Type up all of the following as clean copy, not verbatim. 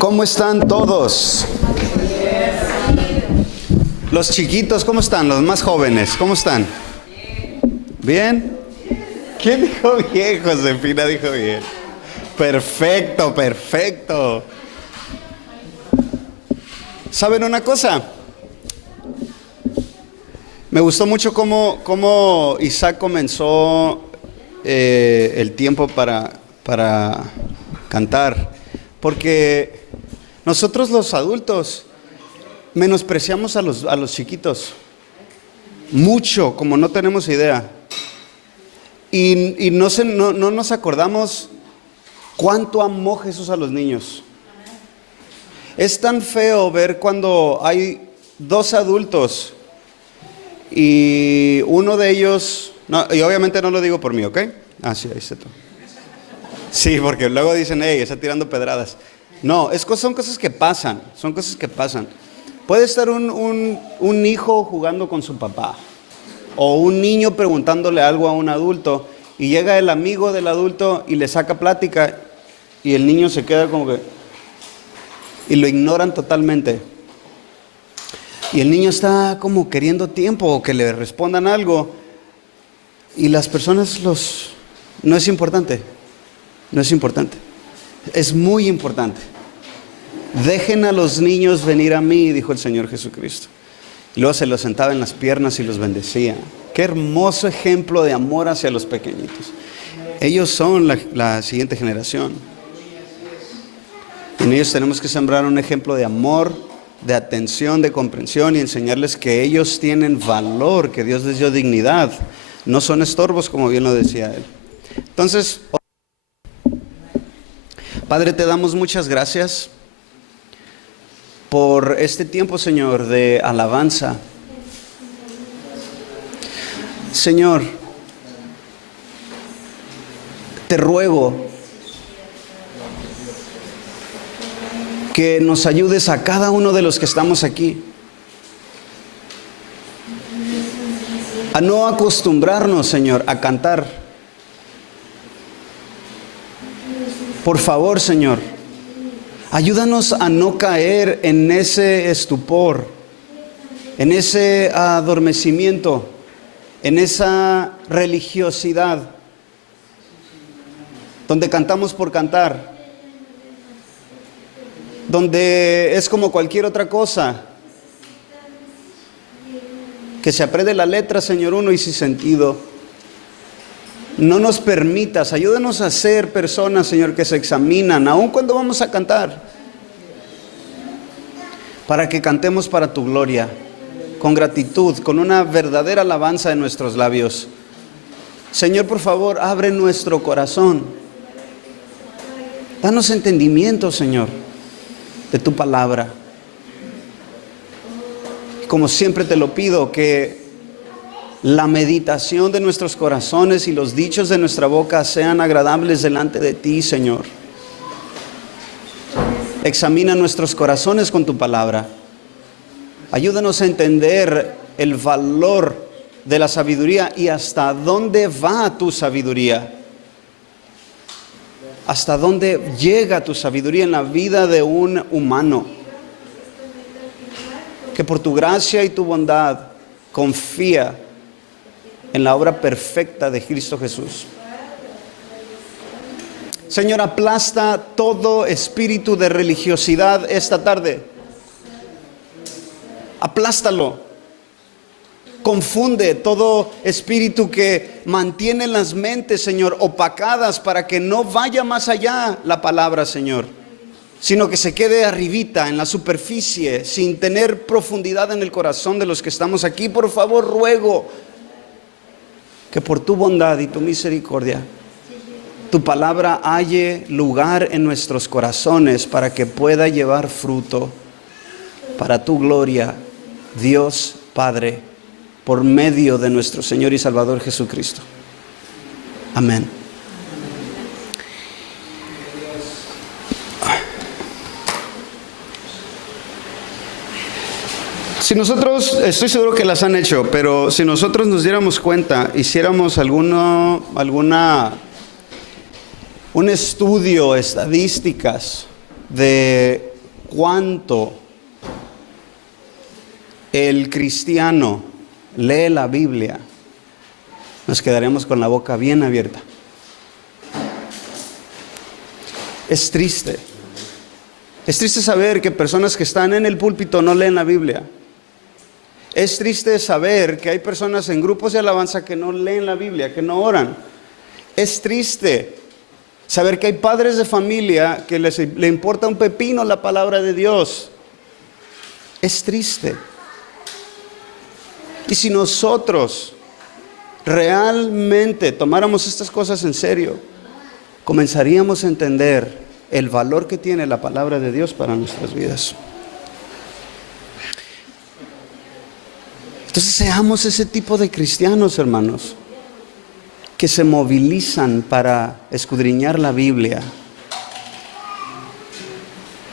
¿Cómo están todos? Los chiquitos, ¿cómo están? Los más jóvenes, ¿cómo están? ¿Bien? ¿Quién dijo bien? Josefina dijo bien. Perfecto, perfecto. ¿Saben una cosa? Me gustó mucho cómo Isaac comenzó el tiempo para cantar, porque nosotros los adultos menospreciamos a los chiquitos mucho, como no tenemos idea, y no nos acordamos cuánto amó Jesús a los niños. Es tan feo ver cuando hay dos adultos y uno de ellos, no, y obviamente no lo digo por mí, ¿ok? Ah, sí, ahí está todo. Sí, porque luego dicen, hey, está tirando pedradas. No, son cosas que pasan, Puede estar un hijo jugando con su papá, o un niño preguntándole algo a un adulto, y llega el amigo del adulto y le saca plática, y el niño se queda como que, y lo ignoran totalmente. Y el niño está como queriendo tiempo, o que le respondan algo, y las personas no es importante. No es importante, es muy importante. Dejen a los niños venir a mí, dijo el Señor Jesucristo. Y luego se los sentaba en las piernas y los bendecía. Qué hermoso ejemplo de amor hacia los pequeñitos. Ellos son la siguiente generación. En ellos tenemos que sembrar un ejemplo de amor, de atención, de comprensión, y enseñarles que ellos tienen valor, que Dios les dio dignidad. No son estorbos, como bien lo decía él. Entonces, Padre, te damos muchas gracias por este tiempo, Señor, de alabanza. Señor, te ruego que nos ayudes a cada uno de los que estamos aquí a no acostumbrarnos, Señor, a cantar. Por favor, Señor, ayúdanos a no caer en ese estupor, en ese adormecimiento, en esa religiosidad, donde cantamos por cantar, donde es como cualquier otra cosa, que se aprende la letra, Señor, uno y sin sentido. No nos permitas, ayúdanos a ser personas, Señor, que se examinan, aun cuando vamos a cantar, para que cantemos para tu gloria, con gratitud, con una verdadera alabanza en nuestros labios. Señor, por favor, abre nuestro corazón. Danos entendimiento, Señor, de tu palabra. Como siempre te lo pido, que la meditación de nuestros corazones y los dichos de nuestra boca sean agradables delante de ti, Señor. Examina nuestros corazones con tu palabra. Ayúdanos a entender el valor de la sabiduría y hasta dónde va tu sabiduría. Hasta dónde llega tu sabiduría en la vida de un humano. Que por tu gracia y tu bondad confía en la obra perfecta de Cristo Jesús. Señor, aplasta todo espíritu de religiosidad esta tarde. Aplástalo. Confunde todo espíritu que mantiene las mentes, Señor, opacadas para que no vaya más allá la palabra, Señor, sino que se quede arribita en la superficie, sin tener profundidad en el corazón de los que estamos aquí. Por favor, ruego que por tu bondad y tu misericordia, tu palabra halle lugar en nuestros corazones para que pueda llevar fruto para tu gloria, Dios Padre, por medio de nuestro Señor y Salvador Jesucristo. Amén. Si nosotros, estoy seguro que las han hecho, pero si nosotros nos diéramos cuenta, hiciéramos un estudio, estadísticas de cuánto el cristiano lee la Biblia, nos quedaremos con la boca bien abierta. Es triste. Es triste saber que personas que están en el púlpito no leen la Biblia. Es triste saber que hay personas en grupos de alabanza que no leen la Biblia, que no oran. Es triste saber que hay padres de familia que le importa un pepino la palabra de Dios. Es triste. Y si nosotros realmente tomáramos estas cosas en serio, comenzaríamos a entender el valor que tiene la palabra de Dios para nuestras vidas. Entonces seamos ese tipo de cristianos, hermanos, que se movilizan para escudriñar la Biblia.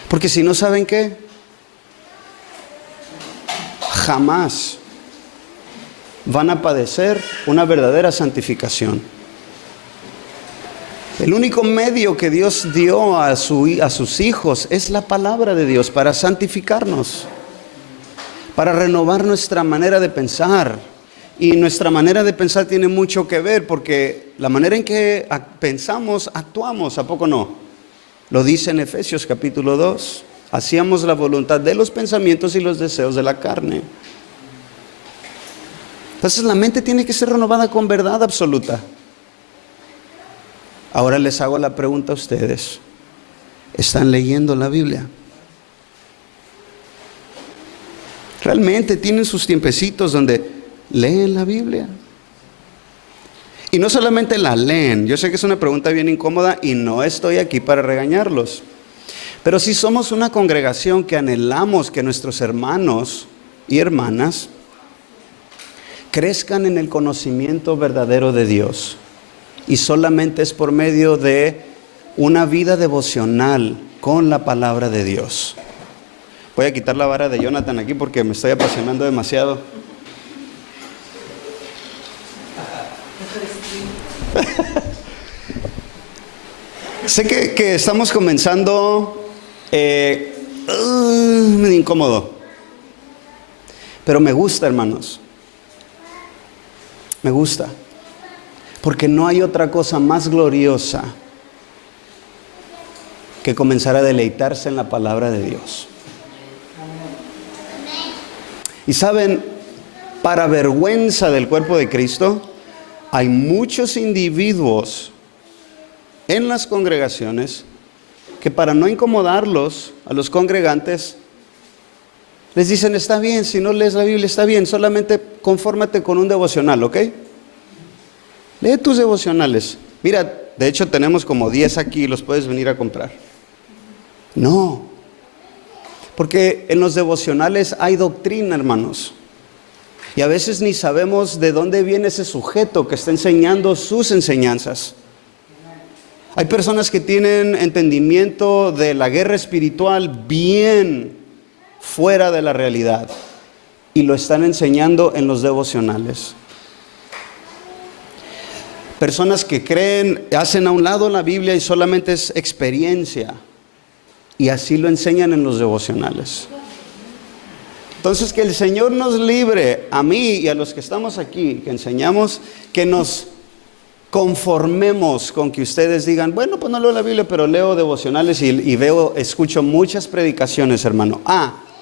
Porque si no, ¿saben qué? Jamás van a padecer una verdadera santificación. El único medio que Dios dio a sus hijos es la palabra de Dios para santificarnos, para renovar nuestra manera de pensar. Y nuestra manera de pensar tiene mucho que ver porque la manera en que pensamos, actuamos, ¿a poco no? Lo dice en Efesios capítulo 2. Hacíamos la voluntad de los pensamientos y los deseos de la carne. Entonces la mente tiene que ser renovada con verdad absoluta. Ahora les hago la pregunta a ustedes. ¿Están leyendo la Biblia? ¿Realmente tienen sus tiempecitos donde leen la Biblia? Y no solamente la leen. Yo sé que es una pregunta bien incómoda y no estoy aquí para regañarlos. Pero si somos una congregación que anhelamos que nuestros hermanos y hermanas crezcan en el conocimiento verdadero de Dios, y solamente es por medio de una vida devocional con la palabra de Dios. Voy a quitar la vara de Jonathan aquí porque me estoy apasionando demasiado. Sé que estamos comenzando medio incómodo, pero me gusta, hermanos. Me gusta, porque no hay otra cosa más gloriosa que comenzar a deleitarse en la palabra de Dios. Y saben, para vergüenza del cuerpo de Cristo, hay muchos individuos en las congregaciones que para no incomodarlos a los congregantes les dicen: está bien, si no lees la Biblia está bien, solamente confórmate con un devocional, ¿ok? Lee tus devocionales. Mira, de hecho tenemos como 10 aquí, los puedes venir a comprar. No, porque en los devocionales hay doctrina, hermanos. Y a veces ni sabemos de dónde viene ese sujeto que está enseñando sus enseñanzas. Hay personas que tienen entendimiento de la guerra espiritual bien fuera de la realidad y lo están enseñando en los devocionales. Personas que creen, hacen a un lado la Biblia y solamente es experiencia, y así lo enseñan en los devocionales. Entonces, que el Señor nos libre, a mí y a los que estamos aquí, que enseñamos, que nos conformemos con que ustedes digan: bueno, pues no leo la Biblia, pero leo devocionales y escucho muchas predicaciones, hermano.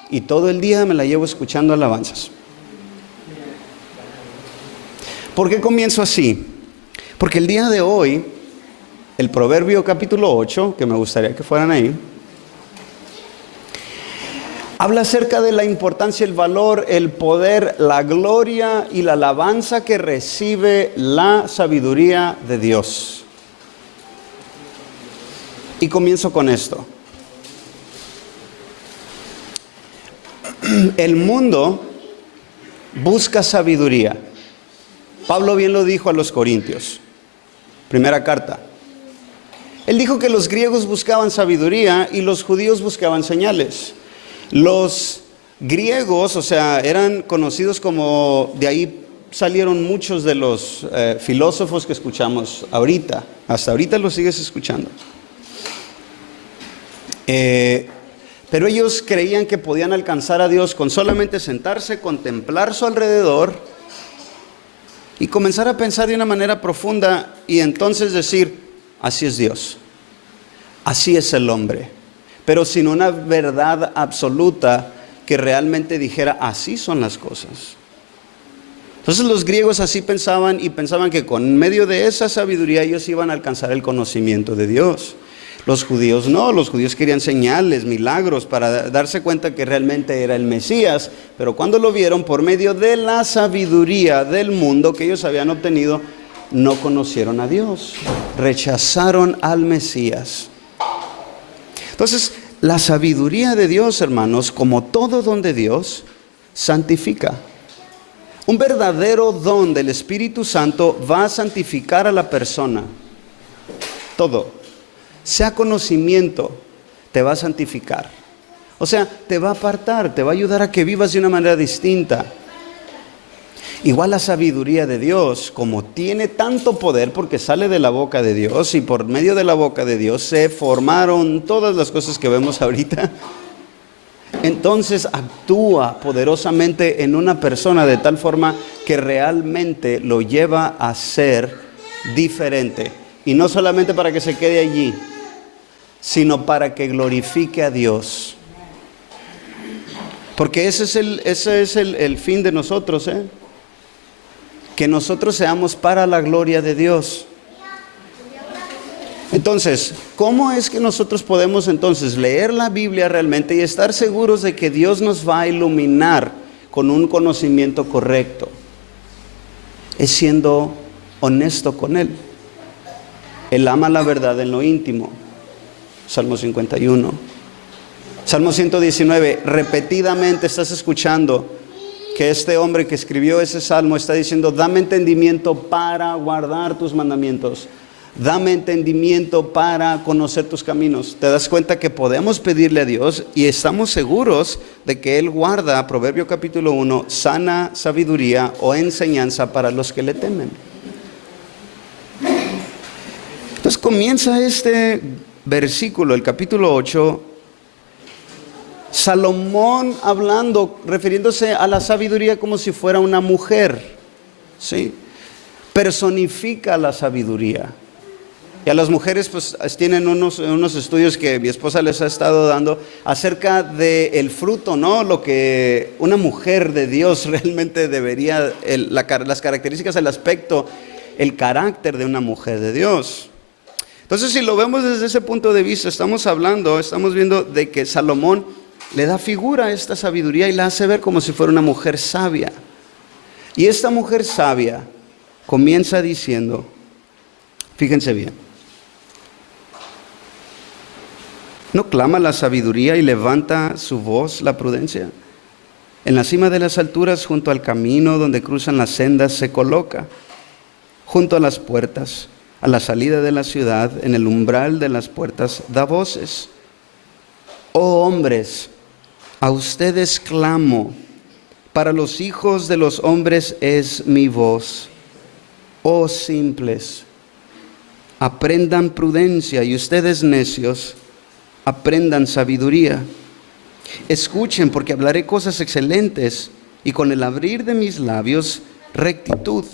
Y todo el día me la llevo escuchando alabanzas. ¿Por qué comienzo así? Porque el día de hoy, el Proverbio capítulo 8, que me gustaría que fueran ahí, habla acerca de la importancia, el valor, el poder, la gloria y la alabanza que recibe la sabiduría de Dios. Y comienzo con esto. El mundo busca sabiduría. Pablo bien lo dijo a los Corintios, primera carta. Él dijo que los griegos buscaban sabiduría y los judíos buscaban señales. Los griegos, eran conocidos como, de ahí salieron muchos de los filósofos que escuchamos ahorita. Hasta ahorita los sigues escuchando. Pero ellos creían que podían alcanzar a Dios con solamente sentarse, contemplar su alrededor y comenzar a pensar de una manera profunda y entonces decir, así es Dios, así es el hombre, pero sin una verdad absoluta que realmente dijera, así son las cosas. Entonces los griegos así pensaban y pensaban que con medio de esa sabiduría ellos iban a alcanzar el conocimiento de Dios. Los judíos no, los judíos querían señales, milagros para darse cuenta que realmente era el Mesías, pero cuando lo vieron por medio de la sabiduría del mundo que ellos habían obtenido, no conocieron a Dios, rechazaron al Mesías. Entonces, la sabiduría de Dios, hermanos, como todo don de Dios, santifica. Un verdadero don del Espíritu Santo va a santificar a la persona. Todo. Sea conocimiento, te va a santificar. O sea, te va a apartar, te va a ayudar a que vivas de una manera distinta. Igual la sabiduría de Dios, como tiene tanto poder porque sale de la boca de Dios y por medio de la boca de Dios se formaron todas las cosas que vemos ahorita. Entonces actúa poderosamente en una persona de tal forma que realmente lo lleva a ser diferente. Y no solamente para que se quede allí, sino para que glorifique a Dios. Porque ese es el fin de nosotros, que nosotros seamos para la gloria de Dios. Entonces, ¿cómo es que nosotros podemos entonces leer la Biblia realmente y estar seguros de que Dios nos va a iluminar con un conocimiento correcto? Es siendo honesto con Él. Él ama la verdad en lo íntimo. Salmo 51. Salmo 119. Repetidamente estás escuchando que este hombre que escribió ese salmo está diciendo, dame entendimiento para guardar tus mandamientos. Dame entendimiento para conocer tus caminos. Te das cuenta que podemos pedirle a Dios y estamos seguros de que Él guarda, Proverbio capítulo 1, sana sabiduría o enseñanza para los que le temen. Entonces comienza este versículo, el capítulo 8, Salomón hablando, refiriéndose a la sabiduría como si fuera una mujer, ¿sí? Personifica la sabiduría. Y a las mujeres pues tienen unos estudios que mi esposa les ha estado dando acerca del fruto, ¿no? Lo que una mujer de Dios realmente debería, las características, el aspecto, el carácter de una mujer de Dios. Entonces, si lo vemos desde ese punto de vista, estamos viendo de que Salomón le da figura a esta sabiduría y la hace ver como si fuera una mujer sabia. Y esta mujer sabia comienza diciendo, fíjense bien, ¿no clama la sabiduría y levanta su voz la prudencia? En la cima de las alturas, junto al camino donde cruzan las sendas, se coloca, junto a las puertas, a la salida de la ciudad, en el umbral de las puertas, da voces. Oh hombres, a ustedes clamo, para los hijos de los hombres es mi voz. Oh simples, aprendan prudencia, y ustedes necios, aprendan sabiduría. Escuchen, porque hablaré cosas excelentes, y con el abrir de mis labios, rectitud.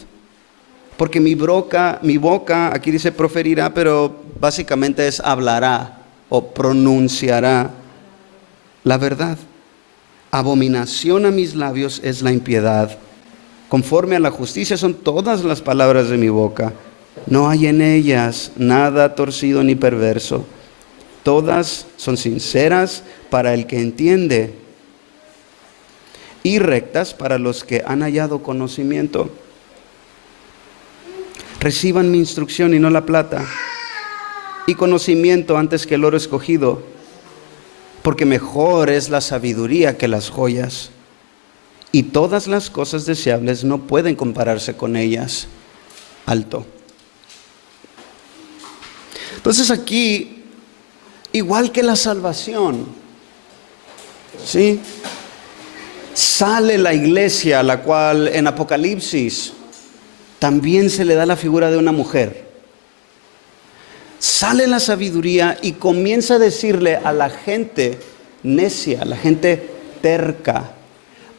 Porque mi boca, aquí dice proferirá, pero básicamente es hablará o pronunciará la verdad. Abominación a mis labios es la impiedad. Conforme a la justicia son todas las palabras de mi boca. No hay en ellas nada torcido ni perverso. Todas son sinceras para el que entiende y rectas para los que han hallado conocimiento. Reciban mi instrucción y no la plata, y conocimiento antes que el oro escogido, porque mejor es la sabiduría que las joyas, y todas las cosas deseables no pueden compararse con ellas. Alto. Entonces aquí, igual que la salvación, ¿sí? Sale la iglesia, a la cual en Apocalipsis también se le da la figura de una mujer. Sale la sabiduría y comienza a decirle a la gente necia, a la gente terca,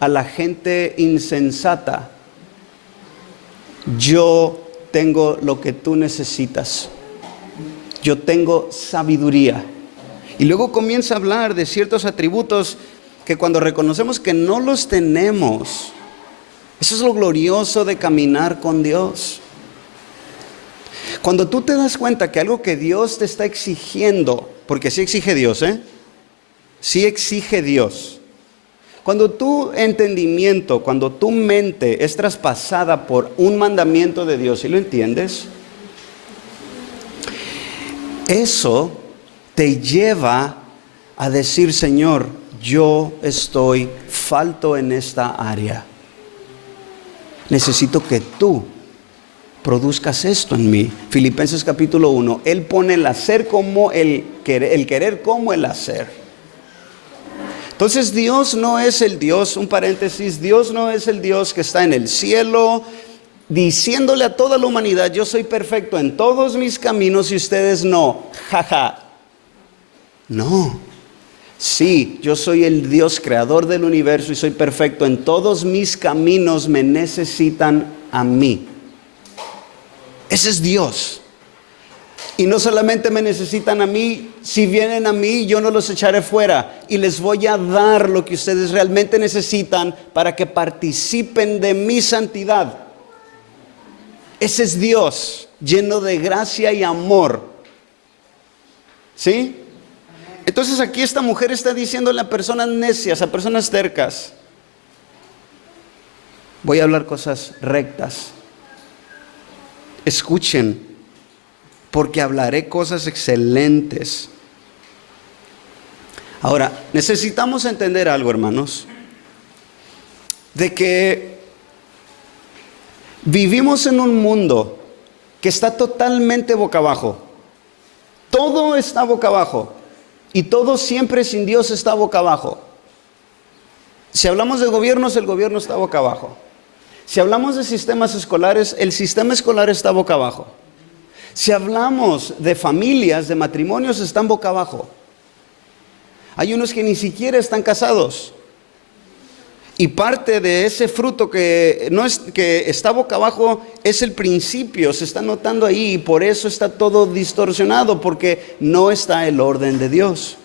a la gente insensata: yo tengo lo que tú necesitas. Yo tengo sabiduría. Y luego comienza a hablar de ciertos atributos que cuando reconocemos que no los tenemos, eso es lo glorioso de caminar con Dios. Cuando tú te das cuenta que algo que Dios te está exigiendo, porque sí exige Dios, sí exige Dios. Cuando tu entendimiento, cuando tu mente es traspasada por un mandamiento de Dios, ¿sí lo entiendes? Eso te lleva a decir: Señor, yo estoy falto en esta área. Necesito que tú produzcas esto en mí. Filipenses capítulo 1, Él pone el hacer como el querer como el hacer. Entonces Dios no es el Dios, un paréntesis, Dios no es el Dios que está en el cielo diciéndole a toda la humanidad: yo soy perfecto en todos mis caminos y ustedes no. Jaja. No. Sí, yo soy el Dios creador del universo y soy perfecto en todos mis caminos, me necesitan a mí. Ese es Dios. Y no solamente me necesitan a mí, si vienen a mí, yo no los echaré fuera y les voy a dar lo que ustedes realmente necesitan para que participen de mi santidad. Ese es Dios, lleno de gracia y amor. ¿Sí? Entonces aquí esta mujer está diciéndole a personas necias, a personas tercas: voy a hablar cosas rectas. Escuchen, porque hablaré cosas excelentes. Ahora, necesitamos entender algo, hermanos, de que vivimos en un mundo que está totalmente boca abajo. Todo está boca abajo. Y todo siempre sin Dios está boca abajo. Si hablamos de gobiernos, el gobierno está boca abajo. Si hablamos de sistemas escolares, el sistema escolar está boca abajo. Si hablamos de familias, de matrimonios, están boca abajo. Hay unos que ni siquiera están casados. Y parte de ese fruto que está boca abajo es el principio, se está notando ahí, y por eso está todo distorsionado, porque no está el orden de Dios.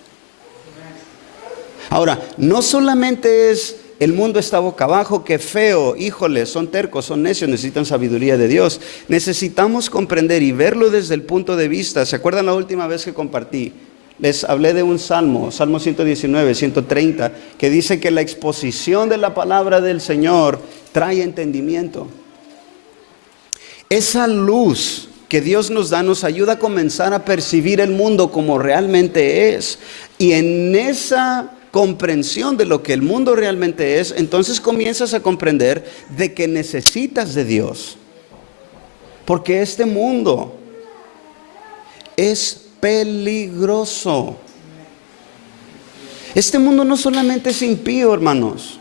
Ahora, no solamente es el mundo está boca abajo, qué feo, híjole, son tercos, son necios, necesitan sabiduría de Dios. Necesitamos comprender y verlo desde el punto de vista. ¿Se acuerdan la última vez que compartí? Les hablé de un salmo, Salmo 119, 130, que dice que la exposición de la palabra del Señor trae entendimiento. Esa luz que Dios nos da nos ayuda a comenzar a percibir el mundo como realmente es. Y en esa comprensión de lo que el mundo realmente es, entonces comienzas a comprender de que necesitas de Dios. Porque este mundo es peligroso. Este mundo no solamente es impío, hermanos.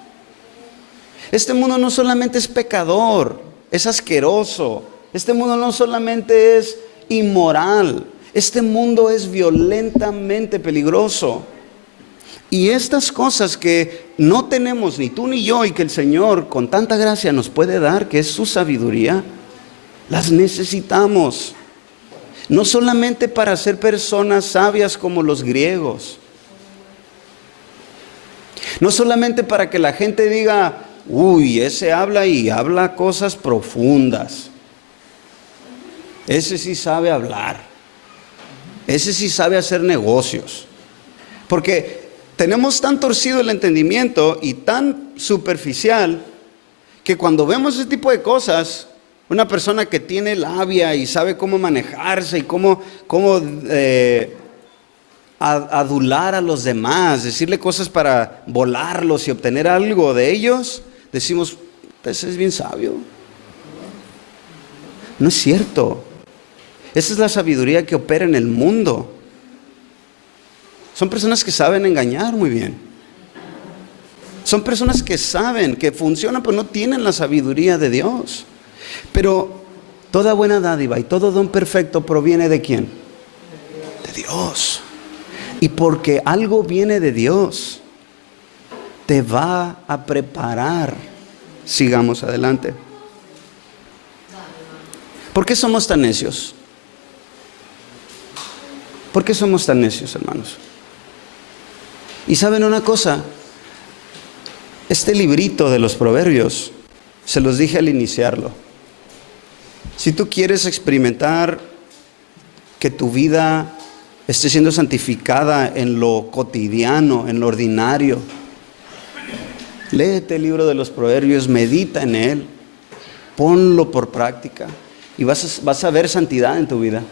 Este mundo no solamente es pecador, es asqueroso. Este mundo no solamente es inmoral. Este mundo es violentamente peligroso. Y estas cosas que no tenemos ni tú ni yo, y que el Señor con tanta gracia nos puede dar, que es su sabiduría, las necesitamos. No solamente para ser personas sabias como los griegos. No solamente para que la gente diga: uy, ese habla y habla cosas profundas. Ese sí sabe hablar. Ese sí sabe hacer negocios. Porque tenemos tan torcido el entendimiento y tan superficial que cuando vemos ese tipo de cosas, una persona que tiene labia y sabe cómo manejarse y cómo adular a los demás, decirle cosas para volarlos y obtener algo de ellos, decimos: ese es bien sabio. No es cierto. Esa es la sabiduría que opera en el mundo. Son personas que saben engañar muy bien. Son personas que saben que funcionan, pero no tienen la sabiduría de Dios. Pero toda buena dádiva y todo don perfecto proviene ¿de quién? De Dios. Y porque algo viene de Dios, te va a preparar. Sigamos adelante. ¿Por qué somos tan necios? ¿Por qué somos tan necios, hermanos? Y saben una cosa, este librito de los Proverbios, se los dije al iniciarlo. Si tú quieres experimentar que tu vida esté siendo santificada en lo cotidiano, en lo ordinario, léete el libro de los Proverbios, medita en él, ponlo por práctica y vas a ver santidad en tu vida.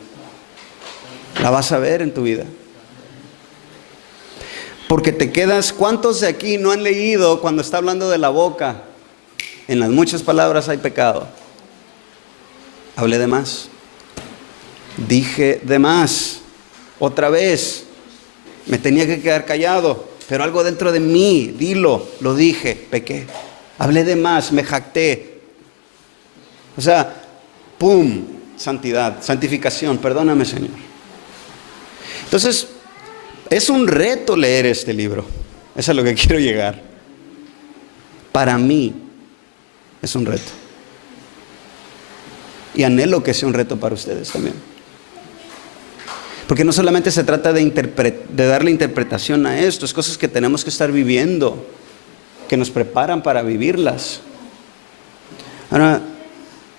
La vas a ver en tu vida. Porque te quedas, ¿cuántos de aquí no han leído cuando está hablando de la boca? En las muchas palabras hay pecado. Hablé de más. Dije de más. Otra vez. Me tenía que quedar callado. Pero algo dentro de mí, dilo, lo dije, pequé. Hablé de más, me jacté. O sea, ¡pum! Santidad, santificación, perdóname, Señor. Entonces, es un reto leer este libro. Eso es a lo que quiero llegar. Para mí, es un reto. Y anhelo que sea un reto para ustedes también. Porque no solamente se trata de darle interpretación a esto, es cosas que tenemos que estar viviendo, que nos preparan para vivirlas. Ahora,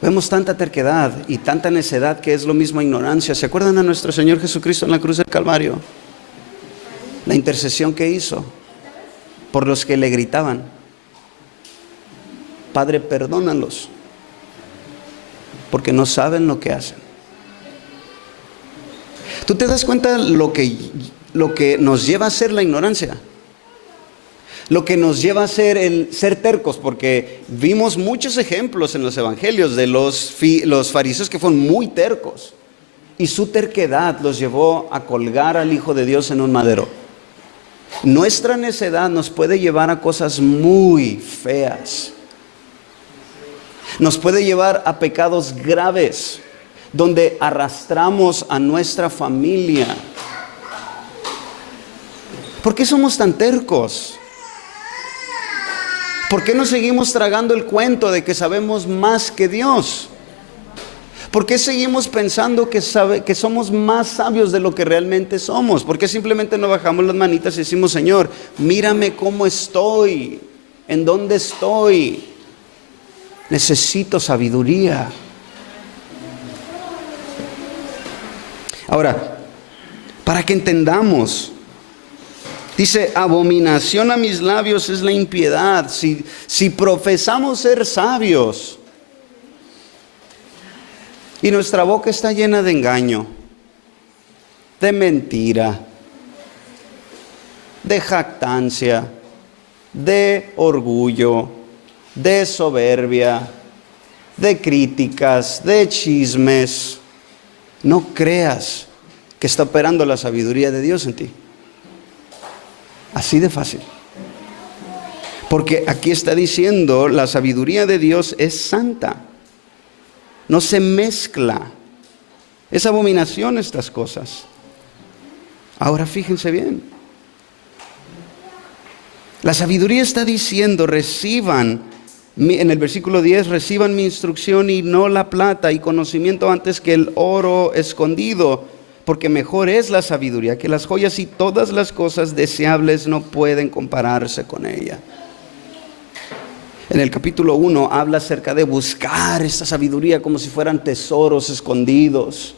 vemos tanta terquedad y tanta necedad que es lo mismo ignorancia. ¿Se acuerdan a nuestro Señor Jesucristo en la cruz del Calvario? La intercesión que hizo por los que le gritaban: Padre, perdónalos, porque no saben lo que hacen. ¿Tú te das cuenta lo que nos lleva a ser la ignorancia? Lo que nos lleva a ser el ser tercos, porque vimos muchos ejemplos en los evangelios de los fariseos que fueron muy tercos. Y su terquedad los llevó a colgar al Hijo de Dios en un madero. Nuestra necedad nos puede llevar a cosas muy feas. Nos puede llevar a pecados graves, donde arrastramos a nuestra familia. ¿Por qué somos tan tercos? ¿Por qué no seguimos tragando el cuento de que sabemos más que Dios? ¿Por qué seguimos pensando que somos más sabios de lo que realmente somos? ¿Por qué simplemente no bajamos las manitas y decimos: Señor, mírame cómo estoy, en dónde estoy? Necesito sabiduría. Ahora, para que entendamos, dice: abominación a mis labios es la impiedad. Si profesamos ser sabios y nuestra boca está llena de engaño, de mentira, de jactancia, de orgullo, de soberbia, de críticas, de chismes, no creas que está operando la sabiduría de Dios en ti. Así de fácil. Porque aquí está diciendo: la sabiduría de Dios es santa. No se mezcla. Es abominación estas cosas. Ahora fíjense bien. La sabiduría está diciendo: reciban, en el versículo 10, reciban mi instrucción y no la plata, y conocimiento antes que el oro escondido, porque mejor es la sabiduría que las joyas, y todas las cosas deseables no pueden compararse con ella. En el capítulo 1 habla acerca de buscar esta sabiduría como si fueran tesoros escondidos.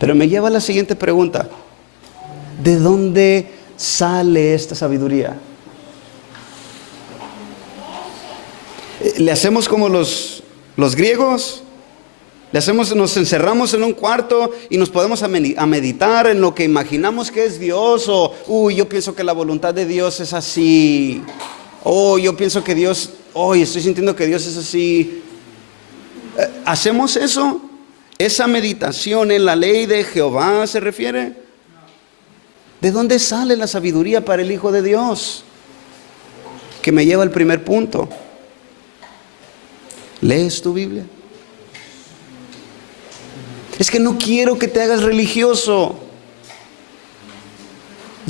Pero me lleva a la siguiente pregunta: ¿de dónde sale esta sabiduría? ¿Le hacemos como los griegos? Nos encerramos en un cuarto y nos podemos a meditar en lo que imaginamos que es Dios? O, yo pienso que la voluntad de Dios es así. Yo pienso que Dios, estoy sintiendo que Dios es así. ¿Hacemos eso? ¿Esa meditación en la ley de Jehová se refiere? ¿De dónde sale la sabiduría para el Hijo de Dios? Que me lleva al primer punto. ¿Lees tu Biblia? Es que no quiero que te hagas religioso.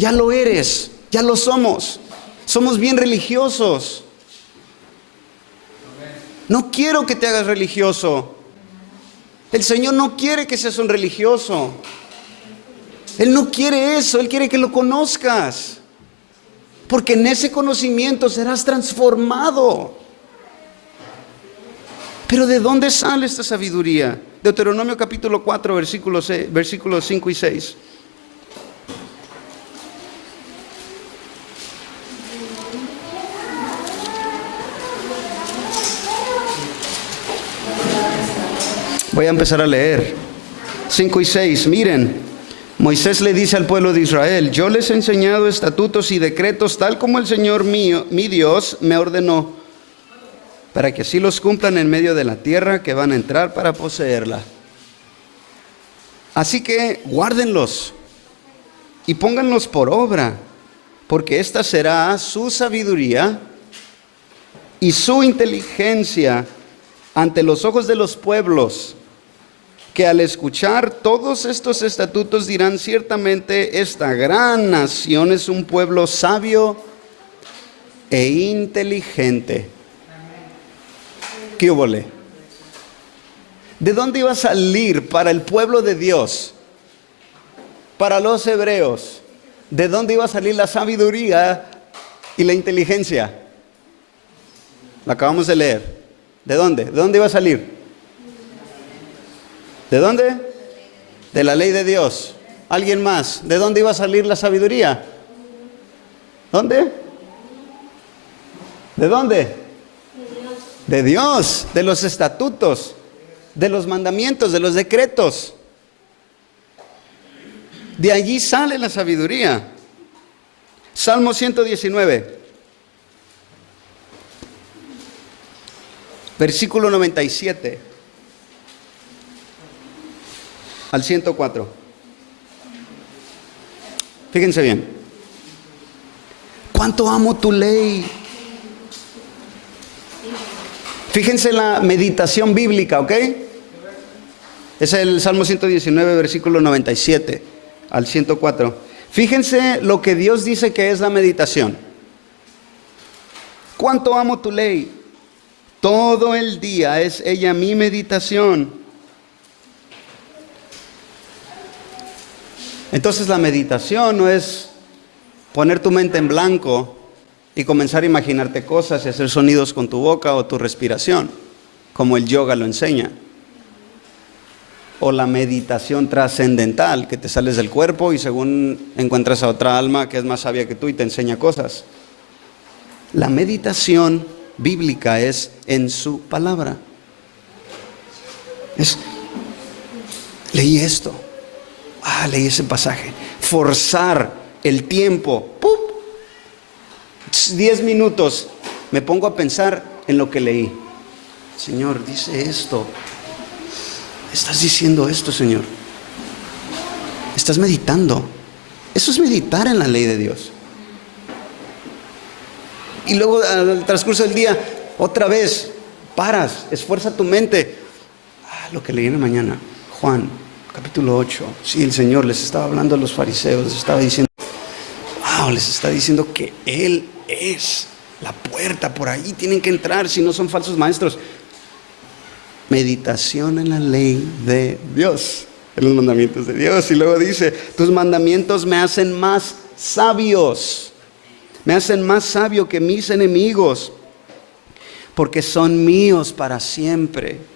Ya lo eres, ya lo somos. Somos bien religiosos. No quiero que te hagas religioso. El Señor no quiere que seas un religioso. Él no quiere eso, Él quiere que lo conozcas. Porque en ese conocimiento serás transformado. Pero ¿de dónde sale esta sabiduría? Deuteronomio capítulo 4, versículos 5 y 6. Voy a empezar a leer. 5 y 6, miren. Moisés le dice al pueblo de Israel: yo les he enseñado estatutos y decretos tal como el Señor mío, mi Dios, me ordenó, para que así los cumplan en medio de la tierra que van a entrar para poseerla. Así que guárdenlos y pónganlos por obra, porque esta será su sabiduría y su inteligencia ante los ojos de los pueblos, que al escuchar todos estos estatutos dirán: ciertamente esta gran nación es un pueblo sabio e inteligente. ¿Qué húbole? ¿De dónde iba a salir para el pueblo de Dios, para los hebreos? ¿De dónde iba a salir la sabiduría y la inteligencia? Lo acabamos de leer. ¿De dónde? ¿De dónde iba a salir? ¿De dónde? De la ley de Dios. ¿Alguien más? ¿De dónde iba a salir la sabiduría? ¿Dónde? ¿De dónde? De Dios, de los estatutos, de los mandamientos, de los decretos. De allí sale la sabiduría. Salmo 119, versículo 97 al 104. Fíjense bien. ¿Cuánto amo tu ley? Fíjense la meditación bíblica, ¿ok? Es el Salmo 119, versículo 97 al 104. Fíjense lo que Dios dice que es la meditación. ¿Cuánto amo tu ley? Todo el día es ella mi meditación. Entonces la meditación no es poner tu mente en blanco y comenzar a imaginarte cosas y hacer sonidos con tu boca o tu respiración, como el yoga lo enseña. O la meditación trascendental, que te sales del cuerpo y según encuentras a otra alma que es más sabia que tú y te enseña cosas. La meditación bíblica es en su palabra. Leí esto. Leí ese pasaje. Forzar el tiempo. ¡Pup! 10 minutos. Me pongo a pensar en lo que leí. Señor, dice esto. Estás diciendo esto, Señor. Estás meditando. Eso es meditar en la ley de Dios. Y luego al transcurso del día, otra vez, paras, esfuerza tu mente. Lo que leí en la mañana. Juan capítulo 8. Sí, el Señor les estaba hablando a los fariseos, les estaba diciendo, les está diciendo que Él es la puerta, por ahí tienen que entrar, si no son falsos maestros. Meditación en la ley de Dios, en los mandamientos de Dios. Y luego dice: tus mandamientos me hacen más sabios, me hacen más sabio que mis enemigos, porque son míos para siempre.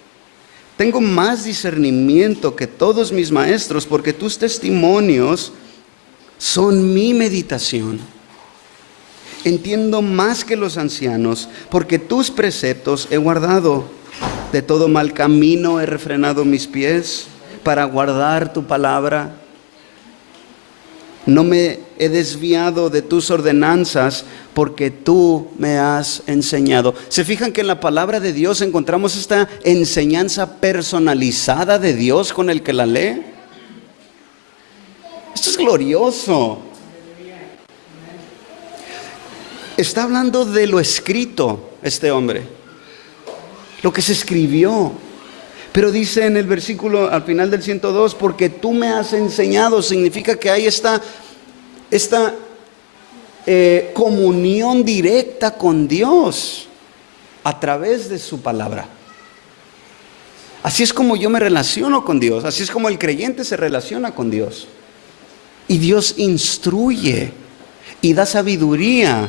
Tengo más discernimiento que todos mis maestros, porque tus testimonios son mi meditación. Entiendo más que los ancianos, porque tus preceptos he guardado. De todo mal camino he refrenado mis pies para guardar tu palabra. No me he desviado de tus ordenanzas, porque tú me has enseñado. ¿Se fijan que en la palabra de Dios encontramos esta enseñanza personalizada de Dios con el que la lee? Esto es glorioso. Está hablando de lo escrito este hombre, lo que se escribió. Pero dice en el versículo al final del 102, porque tú me has enseñado. Significa que hay esta esta comunión directa con Dios a través de su palabra. Así es como yo me relaciono con Dios, así es como el creyente se relaciona con Dios. Y Dios instruye y da sabiduría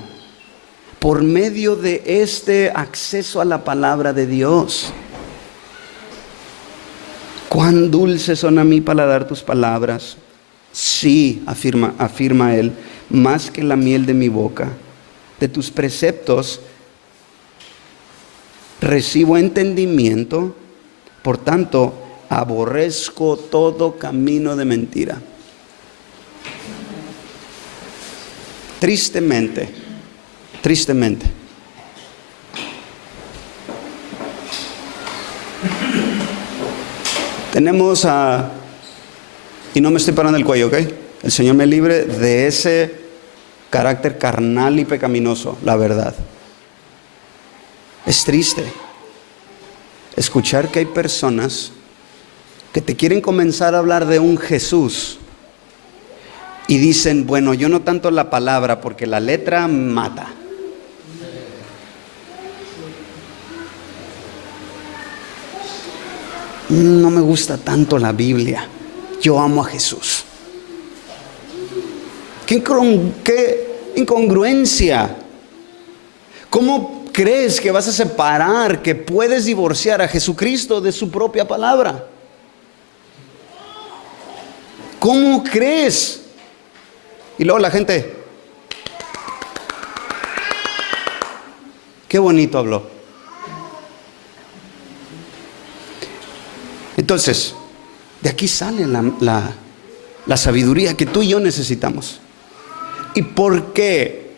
por medio de este acceso a la palabra de Dios. Cuán dulces son a mi paladar tus palabras. Sí, afirma él, más que la miel de mi boca. De tus preceptos recibo entendimiento, por tanto, aborrezco todo camino de mentira. Tristemente, tenemos y no me estoy parando el cuello, ¿ok? El Señor me libre de ese carácter carnal y pecaminoso, la verdad. Es triste escuchar que hay personas que te quieren comenzar a hablar de un Jesús y dicen, bueno, yo no tanto la palabra porque la letra mata. No me gusta tanto la Biblia, yo amo a Jesús. ¿Qué incongruencia? ¿Cómo crees que vas a separar, que puedes divorciar a Jesucristo de su propia palabra? ¿Cómo crees? Y luego la gente, qué bonito habló. Entonces, de aquí sale la sabiduría que tú y yo necesitamos. ¿Y por qué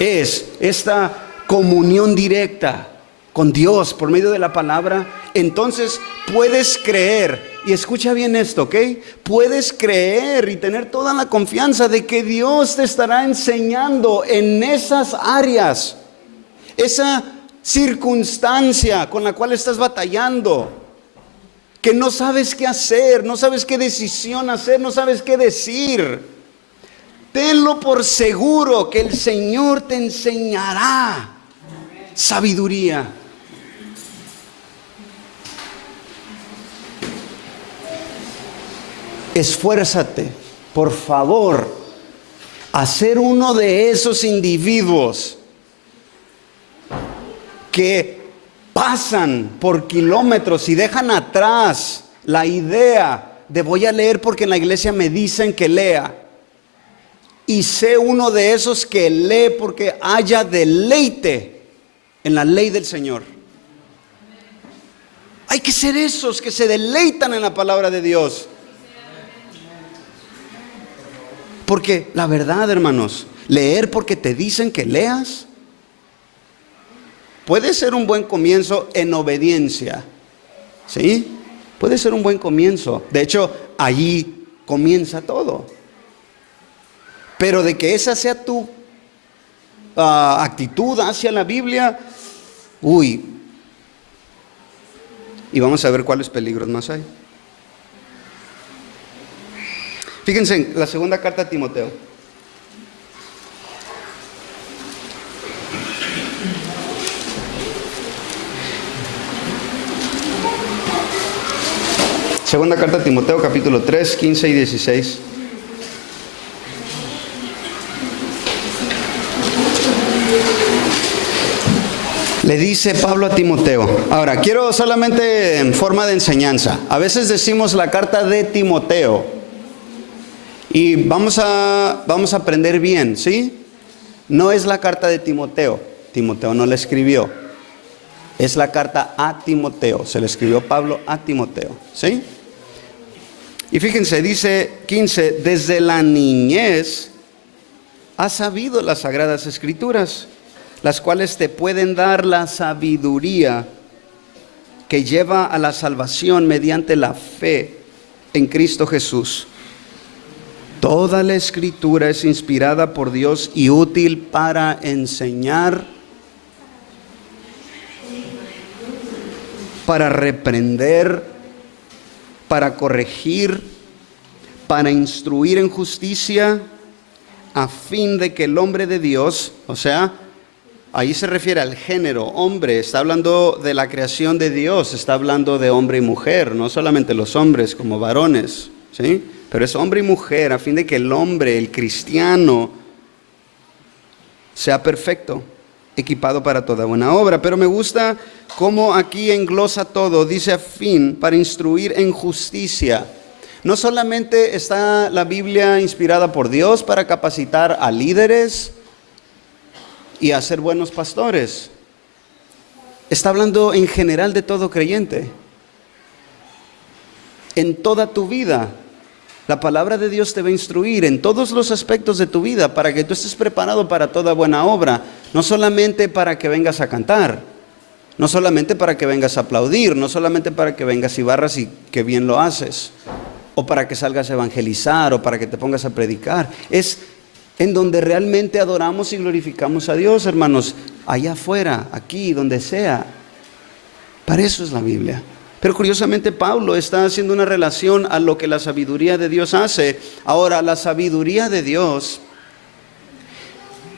es esta comunión directa con Dios por medio de la palabra? Entonces puedes creer, y escucha bien esto, ¿ok? Puedes creer y tener toda la confianza de que Dios te estará enseñando en esas áreas, esa circunstancia con la cual estás batallando, que no sabes qué hacer, no sabes qué decisión hacer, no sabes qué decir. Tenlo por seguro que el Señor te enseñará sabiduría. Esfuérzate, por favor, a ser uno de esos individuos que pasan por kilómetros y dejan atrás la idea de voy a leer porque en la iglesia me dicen que lea. Y sé uno de esos que lee porque haya deleite en la ley del Señor. Hay que ser esos que se deleitan en la palabra de Dios. Porque la verdad, hermanos, leer porque te dicen que leas puede ser un buen comienzo en obediencia. ¿Sí? Puede ser un buen comienzo. De hecho, allí comienza todo. Pero de que esa sea tu actitud hacia la Biblia, y vamos a ver cuáles peligros más hay. Fíjense en la segunda carta a Timoteo. Segunda carta a Timoteo, capítulo 3, 15 y 16. Le dice Pablo a Timoteo. Ahora, quiero solamente en forma de enseñanza. A veces decimos la carta de Timoteo. Y vamos a aprender bien, ¿sí? No es la carta de Timoteo. Timoteo no la escribió. Es la carta a Timoteo. Se le escribió Pablo a Timoteo, ¿sí? Y fíjense, dice 15, desde la niñez has sabido las sagradas escrituras, las cuales te pueden dar la sabiduría que lleva a la salvación mediante la fe en Cristo Jesús. Toda la escritura es inspirada por Dios y útil para enseñar, para reprender, para corregir, para instruir en justicia, a fin de que el hombre de Dios, o sea, ahí se refiere al género, hombre, está hablando de la creación de Dios, está hablando de hombre y mujer, no solamente los hombres como varones, ¿sí? Pero es hombre y mujer, a fin de que el hombre, el cristiano, sea perfecto, equipado para toda buena obra. Pero me gusta cómo aquí englosa todo, dice a fin, para instruir en justicia. No solamente está la Biblia inspirada por Dios para capacitar a líderes y a ser buenos pastores. Está hablando en general de todo creyente. En toda tu vida, la palabra de Dios te va a instruir en todos los aspectos de tu vida para que tú estés preparado para toda buena obra. No solamente para que vengas a cantar, no solamente para que vengas a aplaudir, no solamente para que vengas y barras y que bien lo haces, o para que salgas a evangelizar, o para que te pongas a predicar. Es en donde realmente adoramos y glorificamos a Dios, hermanos, allá afuera, aquí, donde sea. Para eso es la Biblia. Pero curiosamente Pablo está haciendo una relación a lo que la sabiduría de Dios hace. Ahora, la sabiduría de Dios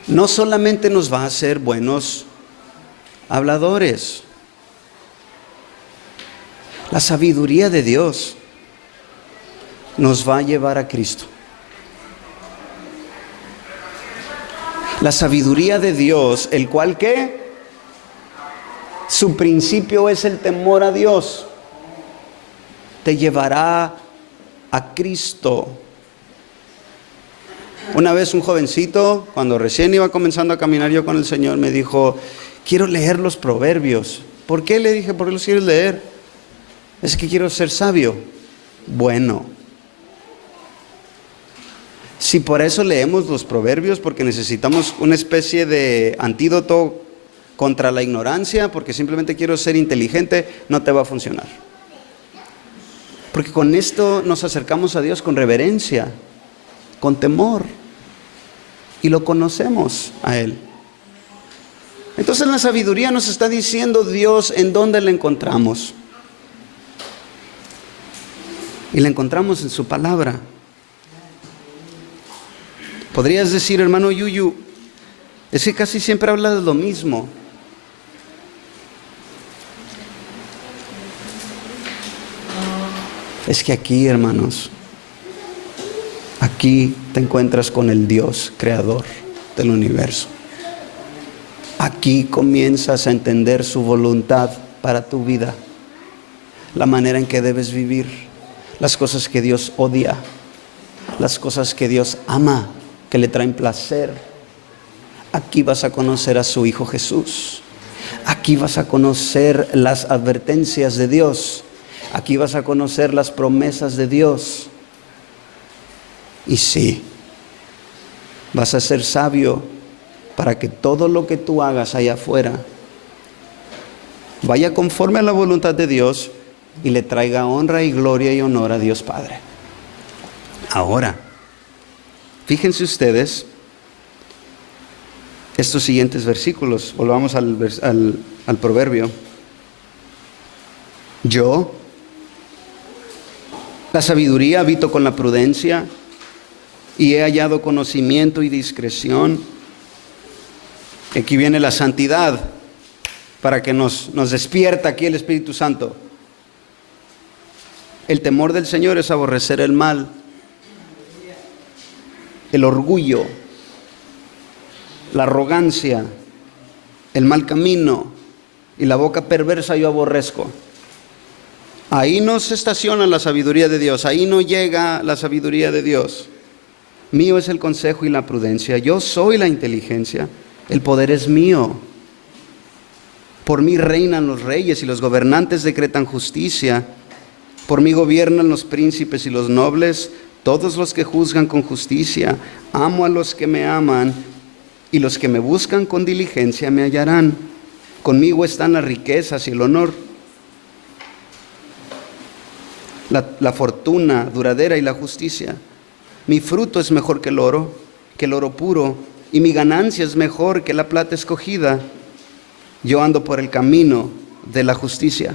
no solamente nos va a hacer buenos habladores. La sabiduría de Dios nos va a llevar a Cristo. La sabiduría de Dios, el cual ¿qué? Su principio es el temor a Dios. Te llevará a Cristo. Una vez un jovencito, cuando recién iba comenzando a caminar yo con el Señor, me dijo, quiero leer los proverbios. ¿Por qué? Le dije, ¿por qué los quieres leer? Es que quiero ser sabio. Bueno, si por eso leemos los proverbios, porque necesitamos una especie de antídoto contra la ignorancia, porque simplemente quiero ser inteligente, no te va a funcionar. Porque con esto nos acercamos a Dios con reverencia, con temor, y lo conocemos a Él. Entonces la sabiduría nos está diciendo Dios en dónde la encontramos. Y la encontramos en su palabra. Podrías decir, hermano Yuyu, es que casi siempre habla de lo mismo. Es que aquí, hermanos, aquí te encuentras con el Dios creador del universo. Aquí comienzas a entender su voluntad para tu vida, la manera en que debes vivir, las cosas que Dios odia, las cosas que Dios ama, que le traen placer. Aquí vas a conocer a su Hijo Jesús. Aquí vas a conocer las advertencias de Dios. Aquí vas a conocer las promesas de Dios. Y sí, vas a ser sabio para que todo lo que tú hagas allá afuera vaya conforme a la voluntad de Dios y le traiga honra y gloria y honor a Dios Padre. Ahora, fíjense ustedes estos siguientes versículos. Volvamos al proverbio. Yo, la sabiduría, habito con la prudencia y he hallado conocimiento y discreción. Aquí viene la santidad para que nos despierta aquí el Espíritu Santo. El temor del Señor es aborrecer el mal, el orgullo, la arrogancia, el mal camino y la boca perversa yo aborrezco. Ahí no se estaciona la sabiduría de Dios, ahí no llega la sabiduría de Dios. Mío es el consejo y la prudencia, yo soy la inteligencia, el poder es mío. Por mí reinan los reyes y los gobernantes decretan justicia. Por mí gobiernan los príncipes y los nobles, todos los que juzgan con justicia. Amo a los que me aman y los que me buscan con diligencia me hallarán. Conmigo están las riquezas y el honor, la fortuna duradera y la justicia. Mi fruto es mejor que el oro puro, y mi ganancia es mejor que la plata escogida. Yo ando por el camino de la justicia,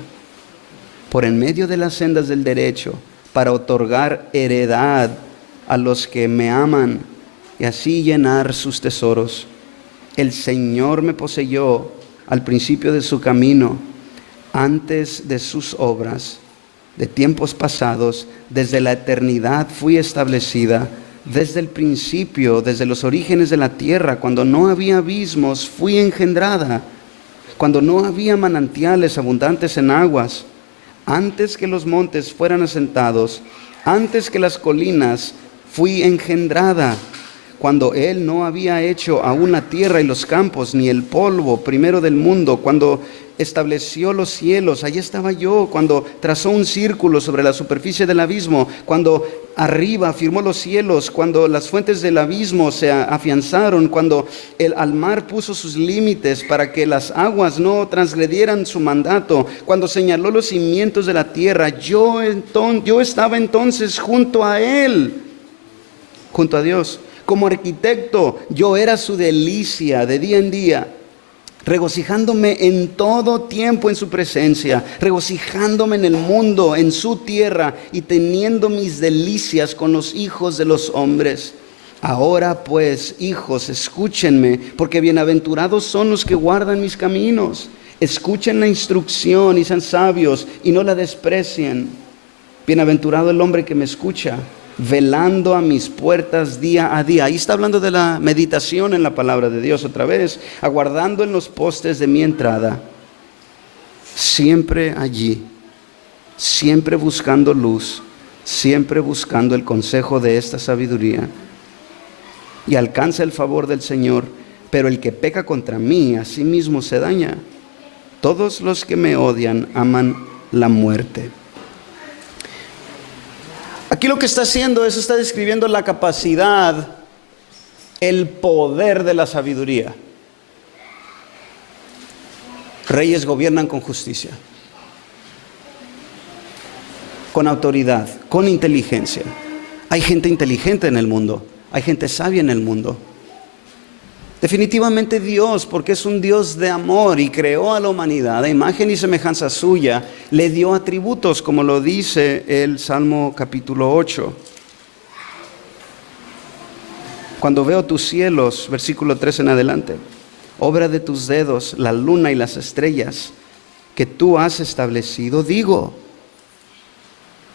por en medio de las sendas del derecho, para otorgar heredad a los que me aman y así llenar sus tesoros. El Señor me poseyó al principio de su camino, antes de sus obras, de tiempos pasados, desde la eternidad fui establecida, desde el principio, desde los orígenes de la tierra, cuando no había abismos, fui engendrada, cuando no había manantiales abundantes en aguas, antes que los montes fueran asentados, antes que las colinas, fui engendrada, cuando Él no había hecho aún la tierra y los campos, ni el polvo primero del mundo, cuando estableció los cielos, allí estaba yo, cuando trazó un círculo sobre la superficie del abismo, cuando arriba firmó los cielos, cuando las fuentes del abismo se afianzaron, cuando al mar puso sus límites para que las aguas no transgredieran su mandato, cuando señaló los cimientos de la tierra, yo estaba entonces junto a Él, junto a Dios. Como arquitecto, yo era su delicia de día en día, regocijándome en todo tiempo en su presencia, regocijándome en el mundo, en su tierra, y teniendo mis delicias con los hijos de los hombres. Ahora pues, hijos, escúchenme, porque bienaventurados son los que guardan mis caminos. Escuchen la instrucción y sean sabios, y no la desprecien. Bienaventurado el hombre que me escucha, velando a mis puertas día a día. Ahí está hablando de la meditación en la palabra de Dios otra vez. Aguardando en los postes de mi entrada, siempre allí, siempre buscando luz, siempre buscando el consejo de esta sabiduría, y alcanza el favor del Señor. Pero el que peca contra mí, a sí mismo se daña. Todos los que me odian aman la muerte. Aquí lo que está haciendo es, está describiendo la capacidad, el poder de la sabiduría. Reyes gobiernan con justicia, con autoridad, con inteligencia. Hay gente inteligente en el mundo, hay gente sabia en el mundo. Definitivamente Dios, porque es un Dios de amor y creó a la humanidad a imagen y semejanza suya, le dio atributos, como lo dice el Salmo capítulo 8. Cuando veo tus cielos, versículo 3 en adelante, obra de tus dedos, la luna y las estrellas que tú has establecido, digo,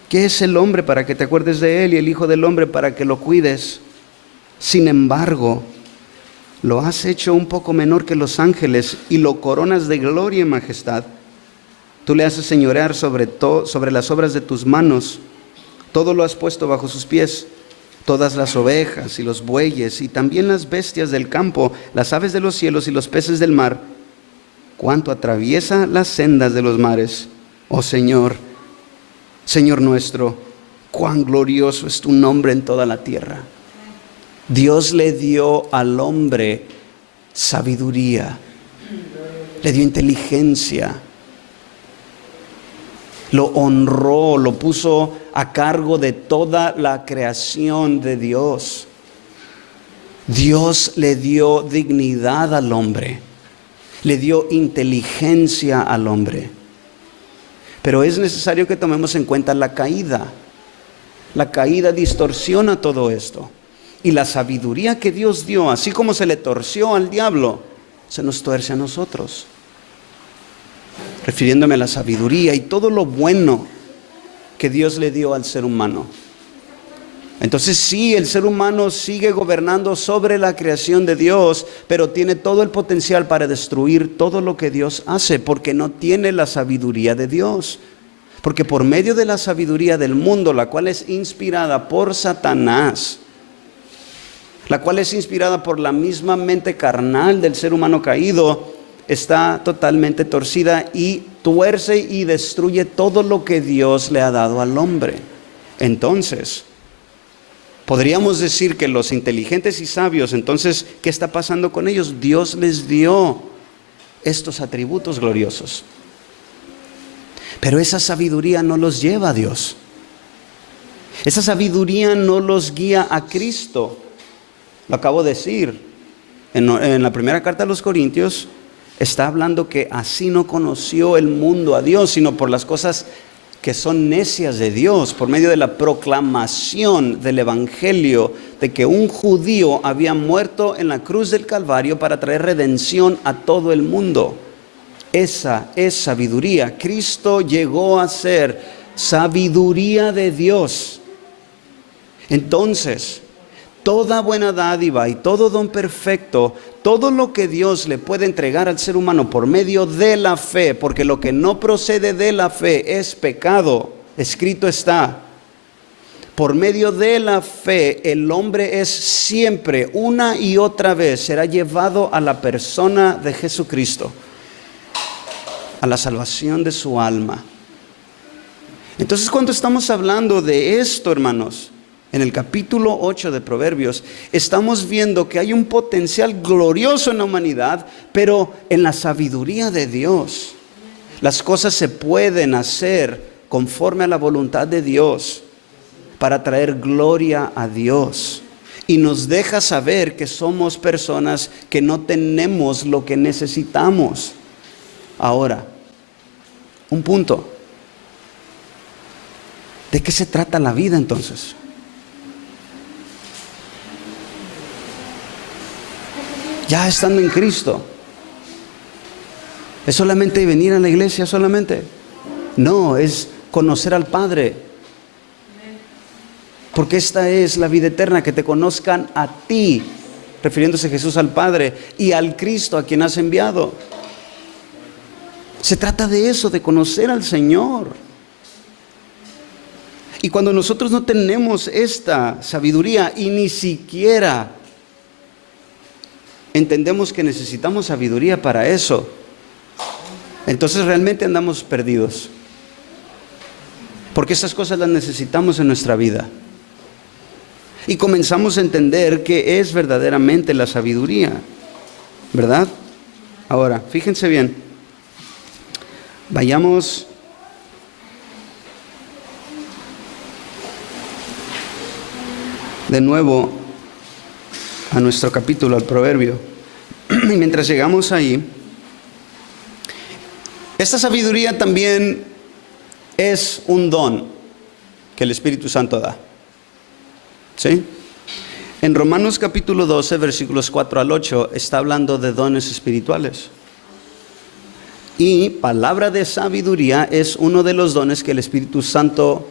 ¿qué es el hombre para que te acuerdes de él, y el hijo del hombre para que lo cuides? Sin embargo, lo has hecho un poco menor que los ángeles y lo coronas de gloria y majestad. Tú le haces señorear sobre las obras de tus manos. Todo lo has puesto bajo sus pies. Todas las ovejas y los bueyes y también las bestias del campo, las aves de los cielos y los peces del mar. Cuánto atraviesa las sendas de los mares. Oh Señor, Señor nuestro, cuán glorioso es tu nombre en toda la tierra. Dios le dio al hombre sabiduría, le dio inteligencia, lo honró, lo puso a cargo de toda la creación de Dios. Dios le dio dignidad al hombre, le dio inteligencia al hombre. Pero es necesario que tomemos en cuenta la caída. La caída distorsiona todo esto. Y la sabiduría que Dios dio, así como se le torció al diablo, se nos tuerce a nosotros. Refiriéndome a la sabiduría y todo lo bueno que Dios le dio al ser humano. Entonces sí, el ser humano sigue gobernando sobre la creación de Dios, pero tiene todo el potencial para destruir todo lo que Dios hace, porque no tiene la sabiduría de Dios. Porque por medio de la sabiduría del mundo, la cual es inspirada por Satanás, la cual es inspirada por la misma mente carnal del ser humano caído, está totalmente torcida y tuerce y destruye todo lo que Dios le ha dado al hombre. Entonces, podríamos decir que los inteligentes y sabios, entonces, ¿qué está pasando con ellos? Dios les dio estos atributos gloriosos. Pero esa sabiduría no los lleva a Dios. Esa sabiduría no los guía a Cristo. Lo acabo de decir. En la primera carta a los Corintios está hablando que así no conoció el mundo a Dios, sino por las cosas que son necias de Dios por medio de la proclamación del evangelio de que un judío había muerto en la cruz del Calvario para traer redención a todo el mundo. Esa es sabiduría. Cristo llegó a ser sabiduría de Dios. Entonces, toda buena dádiva y todo don perfecto, todo lo que Dios le puede entregar al ser humano por medio de la fe, porque lo que no procede de la fe es pecado, escrito está. Por medio de la fe, el hombre es siempre, una y otra vez, será llevado a la persona de Jesucristo, a la salvación de su alma. Entonces, cuando estamos hablando de esto, hermanos, en el capítulo 8 de Proverbios, estamos viendo que hay un potencial glorioso en la humanidad, pero en la sabiduría de Dios. Las cosas se pueden hacer conforme a la voluntad de Dios para traer gloria a Dios. Y nos deja saber que somos personas que no tenemos lo que necesitamos. Ahora, un punto. ¿De qué se trata la vida entonces? Ya estando en Cristo, ¿es solamente venir a la iglesia solamente? No, es conocer al Padre. Porque esta es la vida eterna, que te conozcan a ti, refiriéndose Jesús al Padre, y al Cristo a quien has enviado. Se trata de eso, de conocer al Señor. Y cuando nosotros no tenemos esta sabiduría y ni siquiera entendemos que necesitamos sabiduría para eso, entonces realmente andamos perdidos. Porque estas cosas las necesitamos en nuestra vida. Y comenzamos a entender qué es verdaderamente la sabiduría, ¿verdad? Ahora, fíjense bien. Vayamos de nuevo a nuestro capítulo, al Proverbio. Y mientras llegamos ahí, esta sabiduría también es un don que el Espíritu Santo da. ¿Sí? En Romanos capítulo 12, versículos 4 al 8, está hablando de dones espirituales. Y palabra de sabiduría es uno de los dones que el Espíritu Santo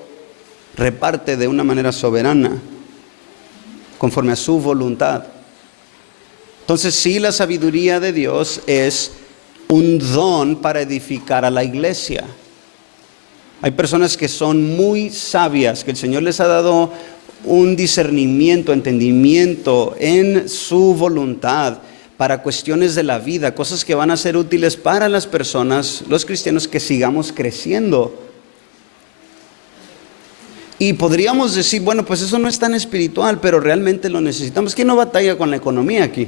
reparte de una manera soberana, conforme a su voluntad. Entonces, sí, la sabiduría de Dios es un don para edificar a la iglesia. Hay personas que son muy sabias, que el Señor les ha dado un discernimiento, entendimiento en su voluntad para cuestiones de la vida, cosas que van a ser útiles para las personas, los cristianos, que sigamos creciendo. Y podríamos decir, bueno, pues eso no es tan espiritual, pero realmente lo necesitamos. ¿Quién no batalla con la economía aquí?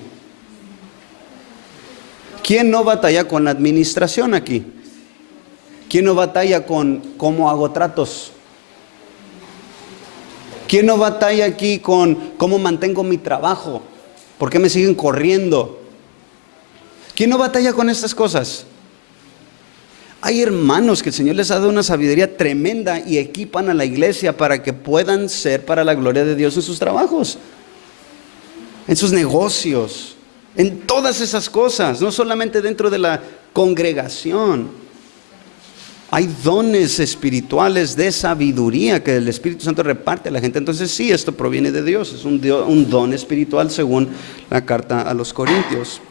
¿Quién no batalla con la administración aquí? ¿Quién no batalla con cómo hago tratos? ¿Quién no batalla aquí con cómo mantengo mi trabajo? ¿Por qué me siguen corriendo? ¿Quién no batalla con estas cosas? Hay hermanos que el Señor les ha dado una sabiduría tremenda y equipan a la iglesia para que puedan ser para la gloria de Dios en sus trabajos, en sus negocios, en todas esas cosas, no solamente dentro de la congregación. Hay dones espirituales de sabiduría que el Espíritu Santo reparte a la gente. Entonces sí, esto proviene de Dios, es un don espiritual según la carta a los Corintios.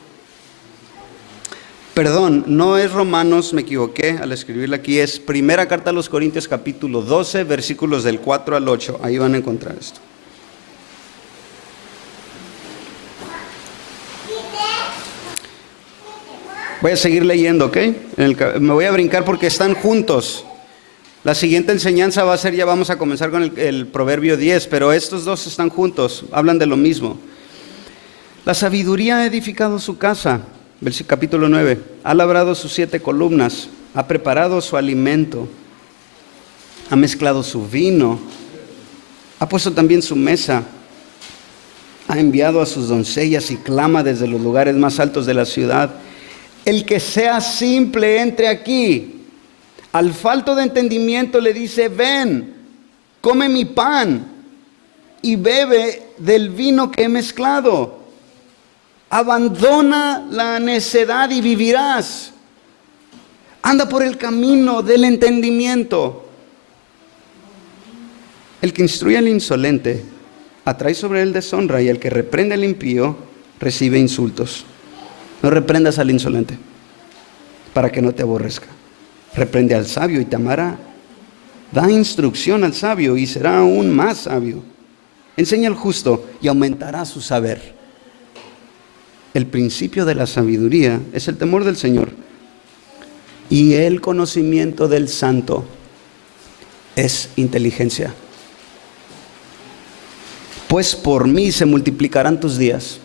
Perdón, no es Romanos, me equivoqué al escribirla aquí, es primera carta a los Corintios capítulo 12, versículos del 4 al 8, ahí van a encontrar esto. Voy a seguir leyendo, ¿ok? Me voy a brincar porque están juntos. La siguiente enseñanza va a ser, ya vamos a comenzar con el Proverbio 10, pero estos dos están juntos, hablan de lo mismo. La sabiduría ha edificado su casa, capítulo 9, ha labrado sus 7 columnas, ha preparado su alimento, ha mezclado su vino, ha puesto también su mesa, ha enviado a sus doncellas y clama desde los lugares más altos de la ciudad. El que sea simple entre aquí, Al falto de entendimiento le dice, ven, come mi pan y bebe del vino que he mezclado. Abandona la necedad y vivirás. Anda por el camino del entendimiento. El que instruye al insolente atrae sobre él deshonra, y el que reprende al impío recibe insultos. No reprendas al insolente para que no te aborrezca. Reprende al sabio y te amará. Da instrucción al sabio y será aún más sabio. Enseña al justo y aumentará su saber. El principio de la sabiduría es el temor del Señor, y el conocimiento del santo es inteligencia. Pues por mí se multiplicarán tus días,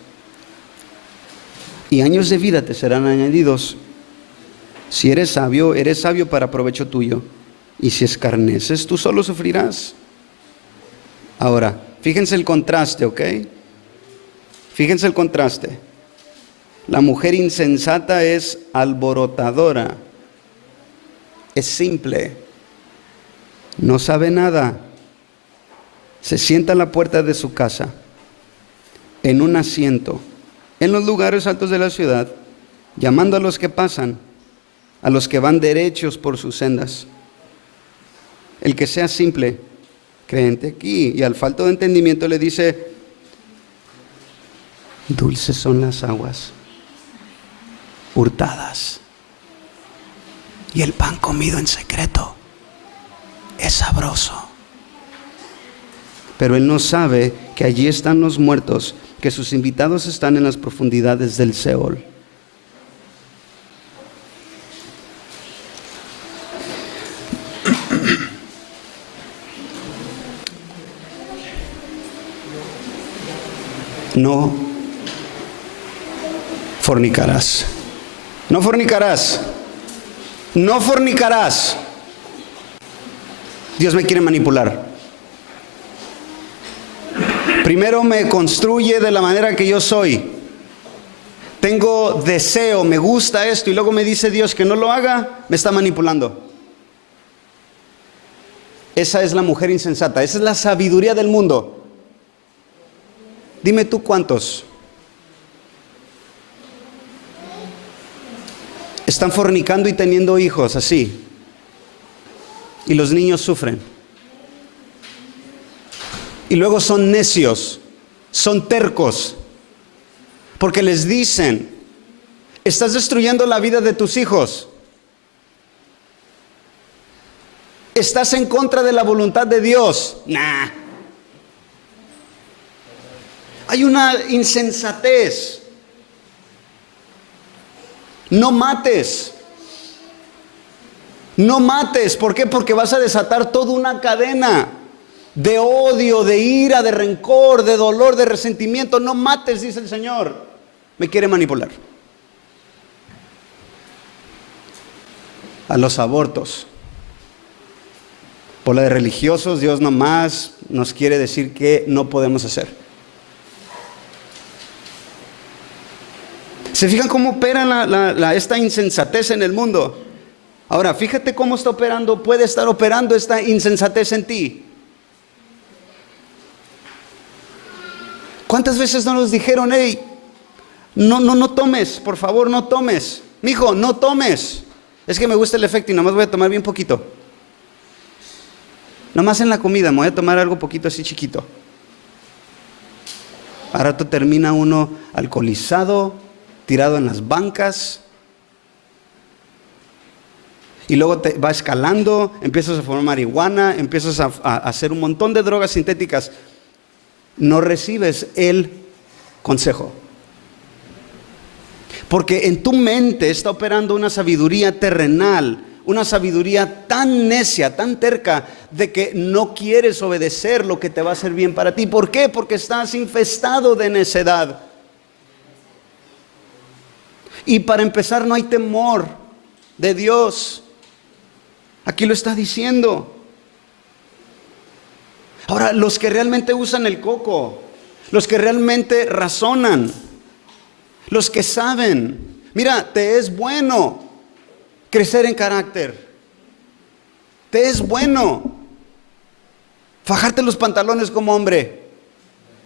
y años de vida te serán añadidos. Si eres sabio para provecho tuyo, y si escarneces, tú solo sufrirás. Ahora, fíjense el contraste, ¿ok? Fíjense el contraste. La mujer insensata es alborotadora, es simple, no sabe nada. Se sienta a la puerta de su casa, en un asiento, en los lugares altos de la ciudad, llamando a los que pasan, a los que van derechos por sus sendas. El que sea simple, créete aquí, y al falto de entendimiento le dice, dulces son las aguas hurtadas, y el pan comido en secreto es sabroso. Pero él no sabe que allí están los muertos, que sus invitados están en las profundidades del Seol. No fornicarás. No fornicarás. No fornicarás. Dios me quiere manipular. Primero me construye de la manera que yo soy. Tengo deseo, me gusta esto, y luego me dice Dios que no lo haga, me está manipulando. Esa es la mujer insensata, esa es la sabiduría del mundo. Dime tú cuántos están fornicando y teniendo hijos así, y los niños sufren. Y luego son necios, son tercos, porque les dicen, estás destruyendo la vida de tus hijos. Estás en contra de la voluntad de Dios. Nah. Hay una insensatez. No mates. No mates. ¿Por qué? Porque vas a desatar toda una cadena de odio, de ira, de rencor, de dolor, de resentimiento. No mates, dice el Señor. Me quiere manipular. A los abortos. Por la de religiosos, Dios nomás nos quiere decir que no podemos hacer. ¿Se fijan cómo opera esta insensatez en el mundo? Ahora, fíjate cómo está operando, puede estar operando esta insensatez en ti. ¿Cuántas veces no nos dijeron, hey, no tomes, por favor, no tomes? Mijo, no tomes. Es que me gusta el efecto y nomás voy a tomar bien poquito. Nomás en la comida me voy a tomar algo poquito así chiquito. A rato termina uno alcoholizado, tirado en las bancas. Y luego te va escalando, empiezas a fumar marihuana, empiezas a hacer un montón de drogas sintéticas. No recibes el consejo. Porque en tu mente está operando una sabiduría terrenal, una sabiduría tan necia, tan terca, de que no quieres obedecer lo que te va a hacer bien para ti. ¿Por qué? Porque estás infestado de necedad. Y para empezar, no hay temor de Dios. Aquí lo está diciendo. Ahora, los que realmente usan el coco, los que realmente razonan, los que saben, mira, te es bueno crecer en carácter. Te es bueno fajarte los pantalones como hombre.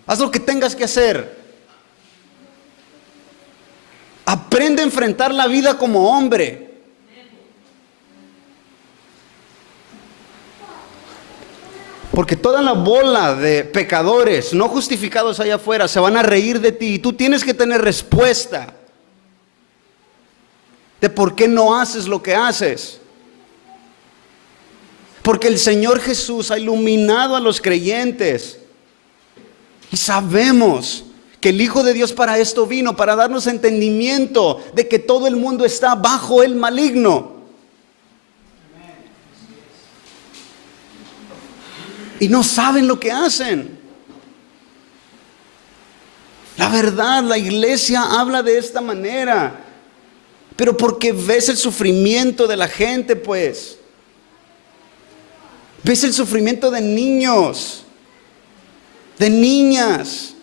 Haz lo que tengas que hacer. Aprende a enfrentar la vida como hombre. Porque toda la bola de pecadores no justificados allá afuera se van a reír de ti. Y tú tienes que tener respuesta de por qué no haces lo que haces. Porque el Señor Jesús ha iluminado a los creyentes. Y sabemos que el Hijo de Dios para esto vino, para darnos entendimiento de que todo el mundo está bajo el maligno. Y no saben lo que hacen. La verdad, la iglesia habla de esta manera. Pero porque ves el sufrimiento de la gente, pues. Ves el sufrimiento de niños, de niñas,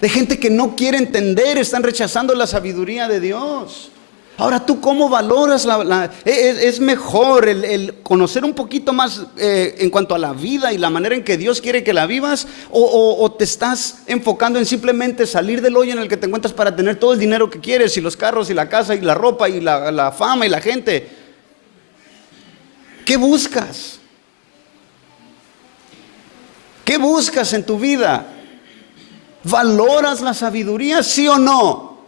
de gente que no quiere entender, están rechazando la sabiduría de Dios. Ahora, ¿tú cómo valoras es mejor el conocer un poquito más en cuanto a la vida y la manera en que Dios quiere que la vivas? ¿O te estás enfocando en simplemente salir del hoyo en el que te encuentras para tener todo el dinero que quieres, y los carros y la casa y la ropa y la fama y la gente? ¿Qué buscas? ¿Qué buscas en tu vida? ¿Valoras la sabiduría, sí o no?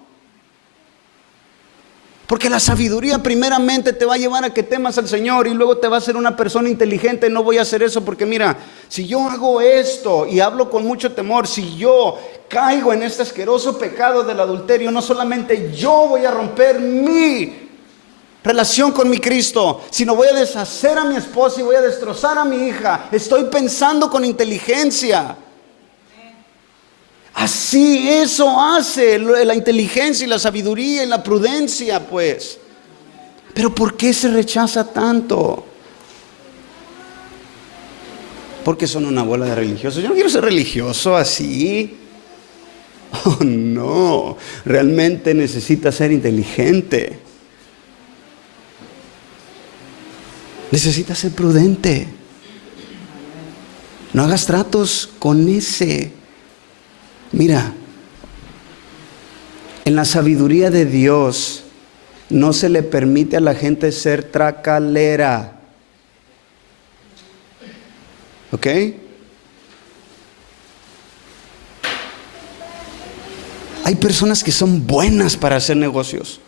Porque la sabiduría primeramente te va a llevar a que temas al Señor, y luego te va a hacer una persona inteligente. No voy a hacer eso porque mira, si yo hago esto y hablo con mucho temor, si yo caigo en este asqueroso pecado del adulterio, no solamente yo voy a romper mi relación con mi Cristo, sino voy a deshacer a mi esposa y voy a destrozar a mi hija. Estoy pensando con inteligencia. Así eso hace la inteligencia y la sabiduría y la prudencia, pues. Pero ¿por qué se rechaza tanto? Porque son una bola de religiosos. Yo no quiero ser religioso así. Oh, no, realmente necesitas ser inteligente. Necesitas ser prudente. No hagas tratos con ese. Mira, en la sabiduría de Dios no se le permite a la gente ser tracalera. ¿Ok? Hay personas que son buenas para hacer negocios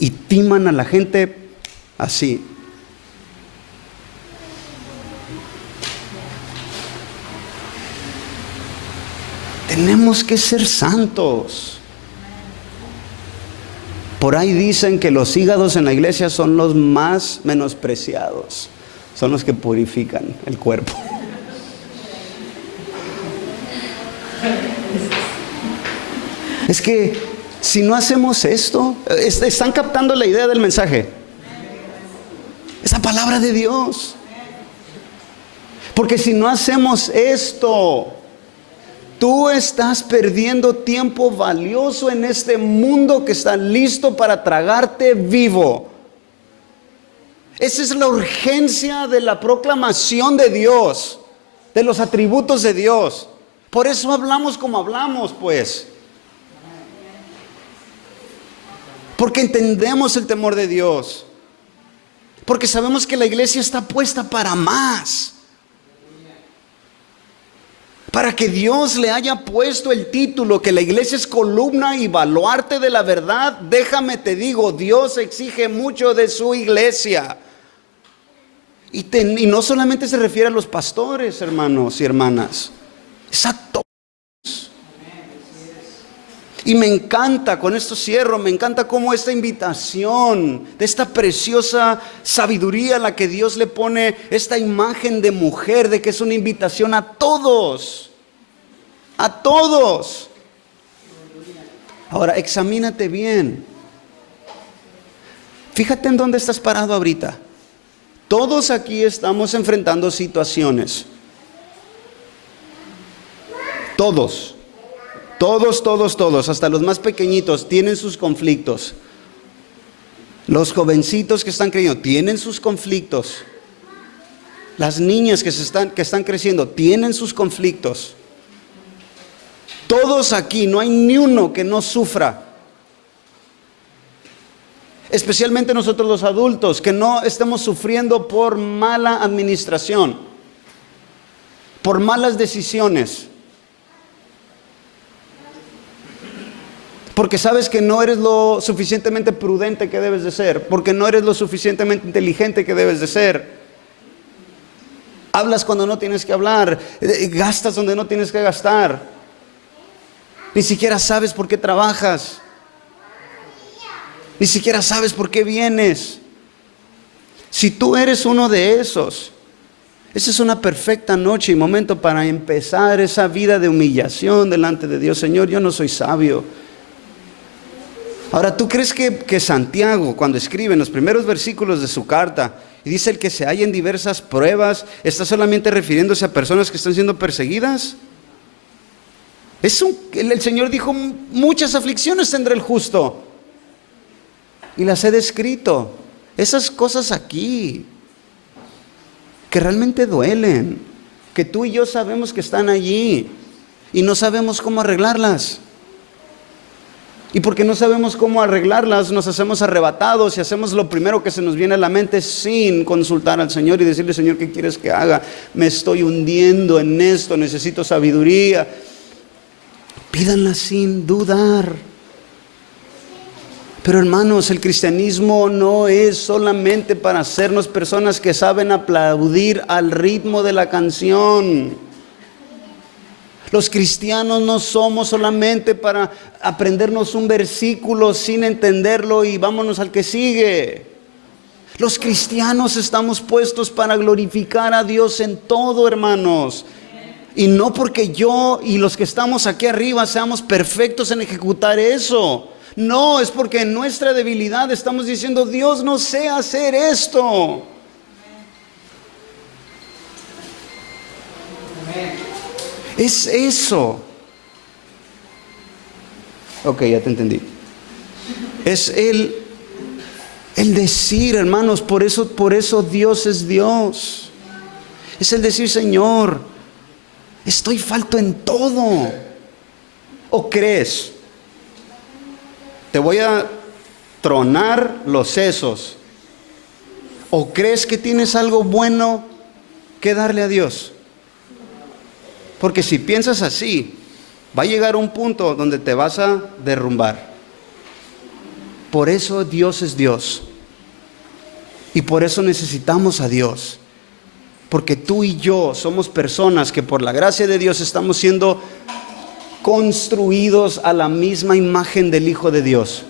y timan a la gente así. Tenemos que ser santos. Por ahí dicen que los hígados en la iglesia son los más menospreciados. Son los que purifican el cuerpo. Es que si no hacemos esto, ¿están captando la idea del mensaje? Esa palabra de Dios. Porque si no hacemos esto, tú estás perdiendo tiempo valioso en este mundo que está listo para tragarte vivo. Esa es la urgencia de la proclamación de Dios, de los atributos de Dios. Por eso hablamos como hablamos, pues. Porque entendemos el temor de Dios. Porque sabemos que la iglesia está puesta para más. Para que Dios le haya puesto el título que la iglesia es columna y baluarte de la verdad. Déjame te digo, Dios exige mucho de su iglesia. Y no solamente se refiere a los pastores, hermanos y hermanas, es a todos. Y me encanta, con esto cierro, me encanta cómo esta invitación, de esta preciosa sabiduría a la que Dios le pone esta imagen de mujer, de que es una invitación a todos. A todos. Ahora, examínate bien. Fíjate en dónde estás parado ahorita. Todos aquí estamos enfrentando situaciones. Todos, hasta los más pequeñitos tienen sus conflictos. Los jovencitos que están creyendo tienen sus conflictos. Las niñas que están creciendo tienen sus conflictos. Todos aquí, no hay ni uno que no sufra. Especialmente nosotros los adultos, que no estemos sufriendo por mala administración, por malas decisiones. Porque sabes que no eres lo suficientemente prudente que debes de ser, porque no eres lo suficientemente inteligente que debes de ser. Hablas cuando no tienes que hablar, gastas donde no tienes que gastar. Ni siquiera sabes por qué trabajas. Ni siquiera sabes por qué vienes. Si tú eres uno de esos, esa es una perfecta noche y momento para empezar esa vida de humillación delante de Dios. Señor, yo no soy sabio. Ahora, ¿tú crees que Santiago, cuando escribe en los primeros versículos de su carta, y dice el que se halla en diversas pruebas, está solamente refiriéndose a personas que están siendo perseguidas? El Señor dijo, muchas aflicciones tendrá el justo, y las he descrito. Esas cosas aquí, que realmente duelen, que tú y yo sabemos que están allí, y no sabemos cómo arreglarlas. Y porque no sabemos cómo arreglarlas, nos hacemos arrebatados y hacemos lo primero que se nos viene a la mente sin consultar al Señor y decirle, Señor, ¿qué quieres que haga? Me estoy hundiendo en esto, necesito sabiduría. Pídanla sin dudar. Pero hermanos, el cristianismo no es solamente para hacernos personas que saben aplaudir al ritmo de la canción. Los cristianos no somos solamente para aprendernos un versículo sin entenderlo y vámonos al que sigue. Los cristianos estamos puestos para glorificar a Dios en todo, hermanos. Y no porque yo y los que estamos aquí arriba seamos perfectos en ejecutar eso. No, es porque en nuestra debilidad estamos diciendo, Dios, no sé hacer esto. Es eso. Ok, ya te entendí. Es el decir, hermanos, por eso Dios es Dios. Es el decir, Señor, estoy falto en todo. ¿O crees? Te voy a tronar los sesos. ¿O crees que tienes algo bueno que darle a Dios? Porque si piensas así, va a llegar un punto donde te vas a derrumbar. Por eso Dios es Dios. Y por eso necesitamos a Dios. Porque tú y yo somos personas que por la gracia de Dios estamos siendo construidos a la misma imagen del Hijo de Dios.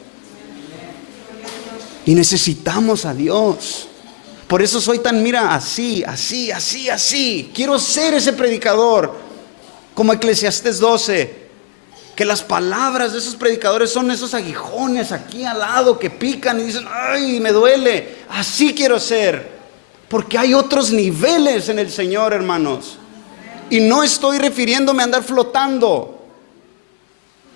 Y necesitamos a Dios. Por eso soy tan, así. Quiero ser ese predicador. Como Eclesiastés 12, que las palabras de esos predicadores son esos aguijones aquí al lado que pican y dicen, ay, me duele. Así quiero ser, porque hay otros niveles en el Señor, hermanos. Y no estoy refiriéndome a andar flotando.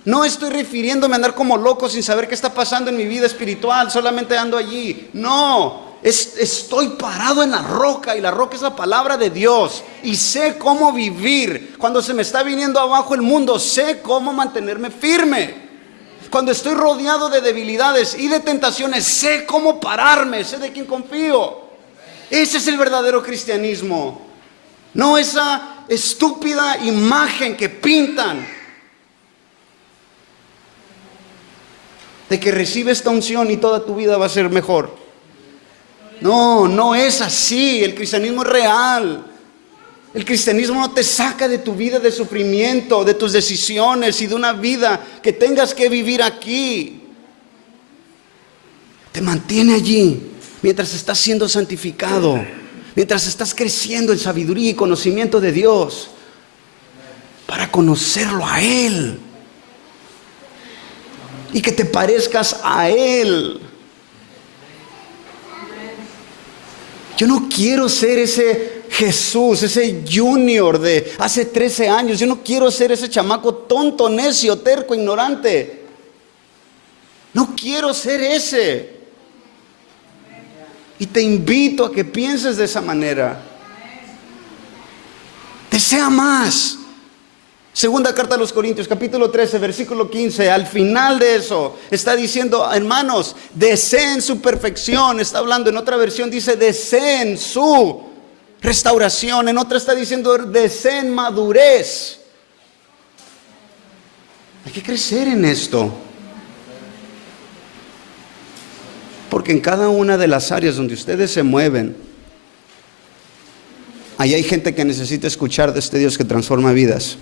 No estoy refiriéndome a andar como loco sin saber qué está pasando en mi vida espiritual, solamente ando allí. No. Estoy parado en la roca y la roca es la palabra de Dios y sé cómo vivir. Cuando se me está viniendo abajo el mundo, sé cómo mantenerme firme. Cuando estoy rodeado de debilidades y de tentaciones, sé cómo pararme, sé de quién confío. Ese es el verdadero cristianismo. No esa estúpida imagen que pintan de que recibe esta unción y toda tu vida va a ser mejor. No, no es así. El cristianismo es real. El cristianismo no te saca de tu vida de sufrimiento, de tus decisiones y de una vida que tengas que vivir aquí. Te mantiene allí mientras estás siendo santificado, mientras estás creciendo en sabiduría y conocimiento de Dios, para conocerlo a Él y que te parezcas a Él. Yo no quiero ser ese Jesús, ese junior de hace 13 años. Yo no quiero ser ese chamaco tonto, necio, terco, ignorante. No quiero ser ese. Y te invito a que pienses de esa manera. Desea más. Segunda carta a los Corintios, capítulo 13, versículo 15. Al final de eso está diciendo, hermanos, deseen su perfección. Está hablando, en otra versión dice, deseen su restauración. En otra está diciendo, deseen madurez. Hay que crecer en esto. Porque en cada una de las áreas donde ustedes se mueven, ahí hay gente que necesita escuchar de este Dios que transforma vidas.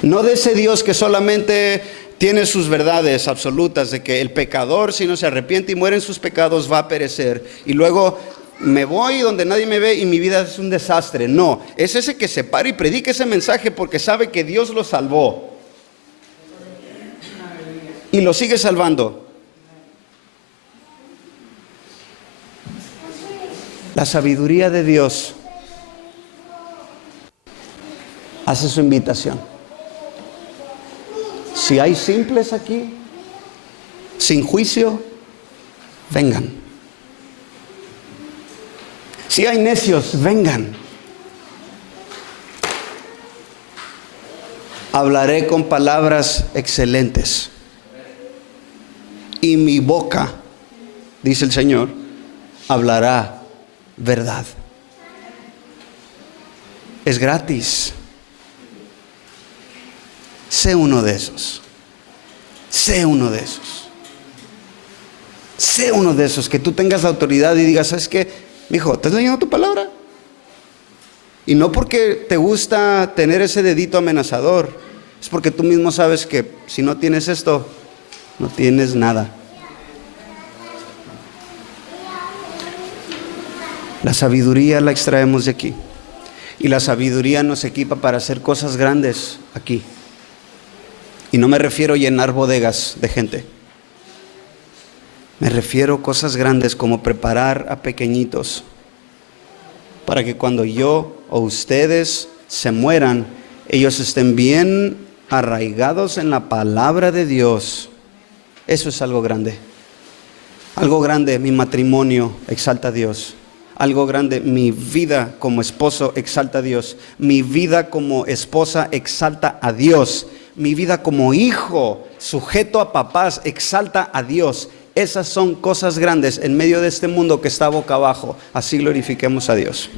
No de ese Dios que solamente tiene sus verdades absolutas, de que el pecador, si no se arrepiente y muere en sus pecados, va a perecer. Y luego me voy donde nadie me ve y mi vida es un desastre. No, es ese que se para y predica ese mensaje porque sabe que Dios lo salvó. Y lo sigue salvando. La sabiduría de Dios hace su invitación. Si hay simples aquí, sin juicio, vengan. Si hay necios, vengan. Hablaré con palabras excelentes. Y mi boca, dice el Señor, hablará verdad. Es gratis. Sé uno de esos. Sé uno de esos. Sé uno de esos que tú tengas la autoridad y digas, ¿sabes qué? Mijo, ¿estás leyendo tu palabra? Y no porque te gusta tener ese dedito amenazador, es porque tú mismo sabes que si no tienes esto, no tienes nada. La sabiduría la extraemos de aquí. Y la sabiduría nos equipa para hacer cosas grandes aquí. Y no me refiero a llenar bodegas de gente. Me refiero a cosas grandes como preparar a pequeñitos para que cuando yo o ustedes se mueran, ellos estén bien arraigados en la palabra de Dios. Eso es algo grande. Algo grande, mi matrimonio exalta a Dios. Algo grande, mi vida como esposo exalta a Dios. Mi vida como esposa exalta a Dios. Mi vida como hijo sujeto a papás exalta a Dios. Esas son cosas grandes en medio de este mundo que está boca abajo. Así glorifiquemos a Dios.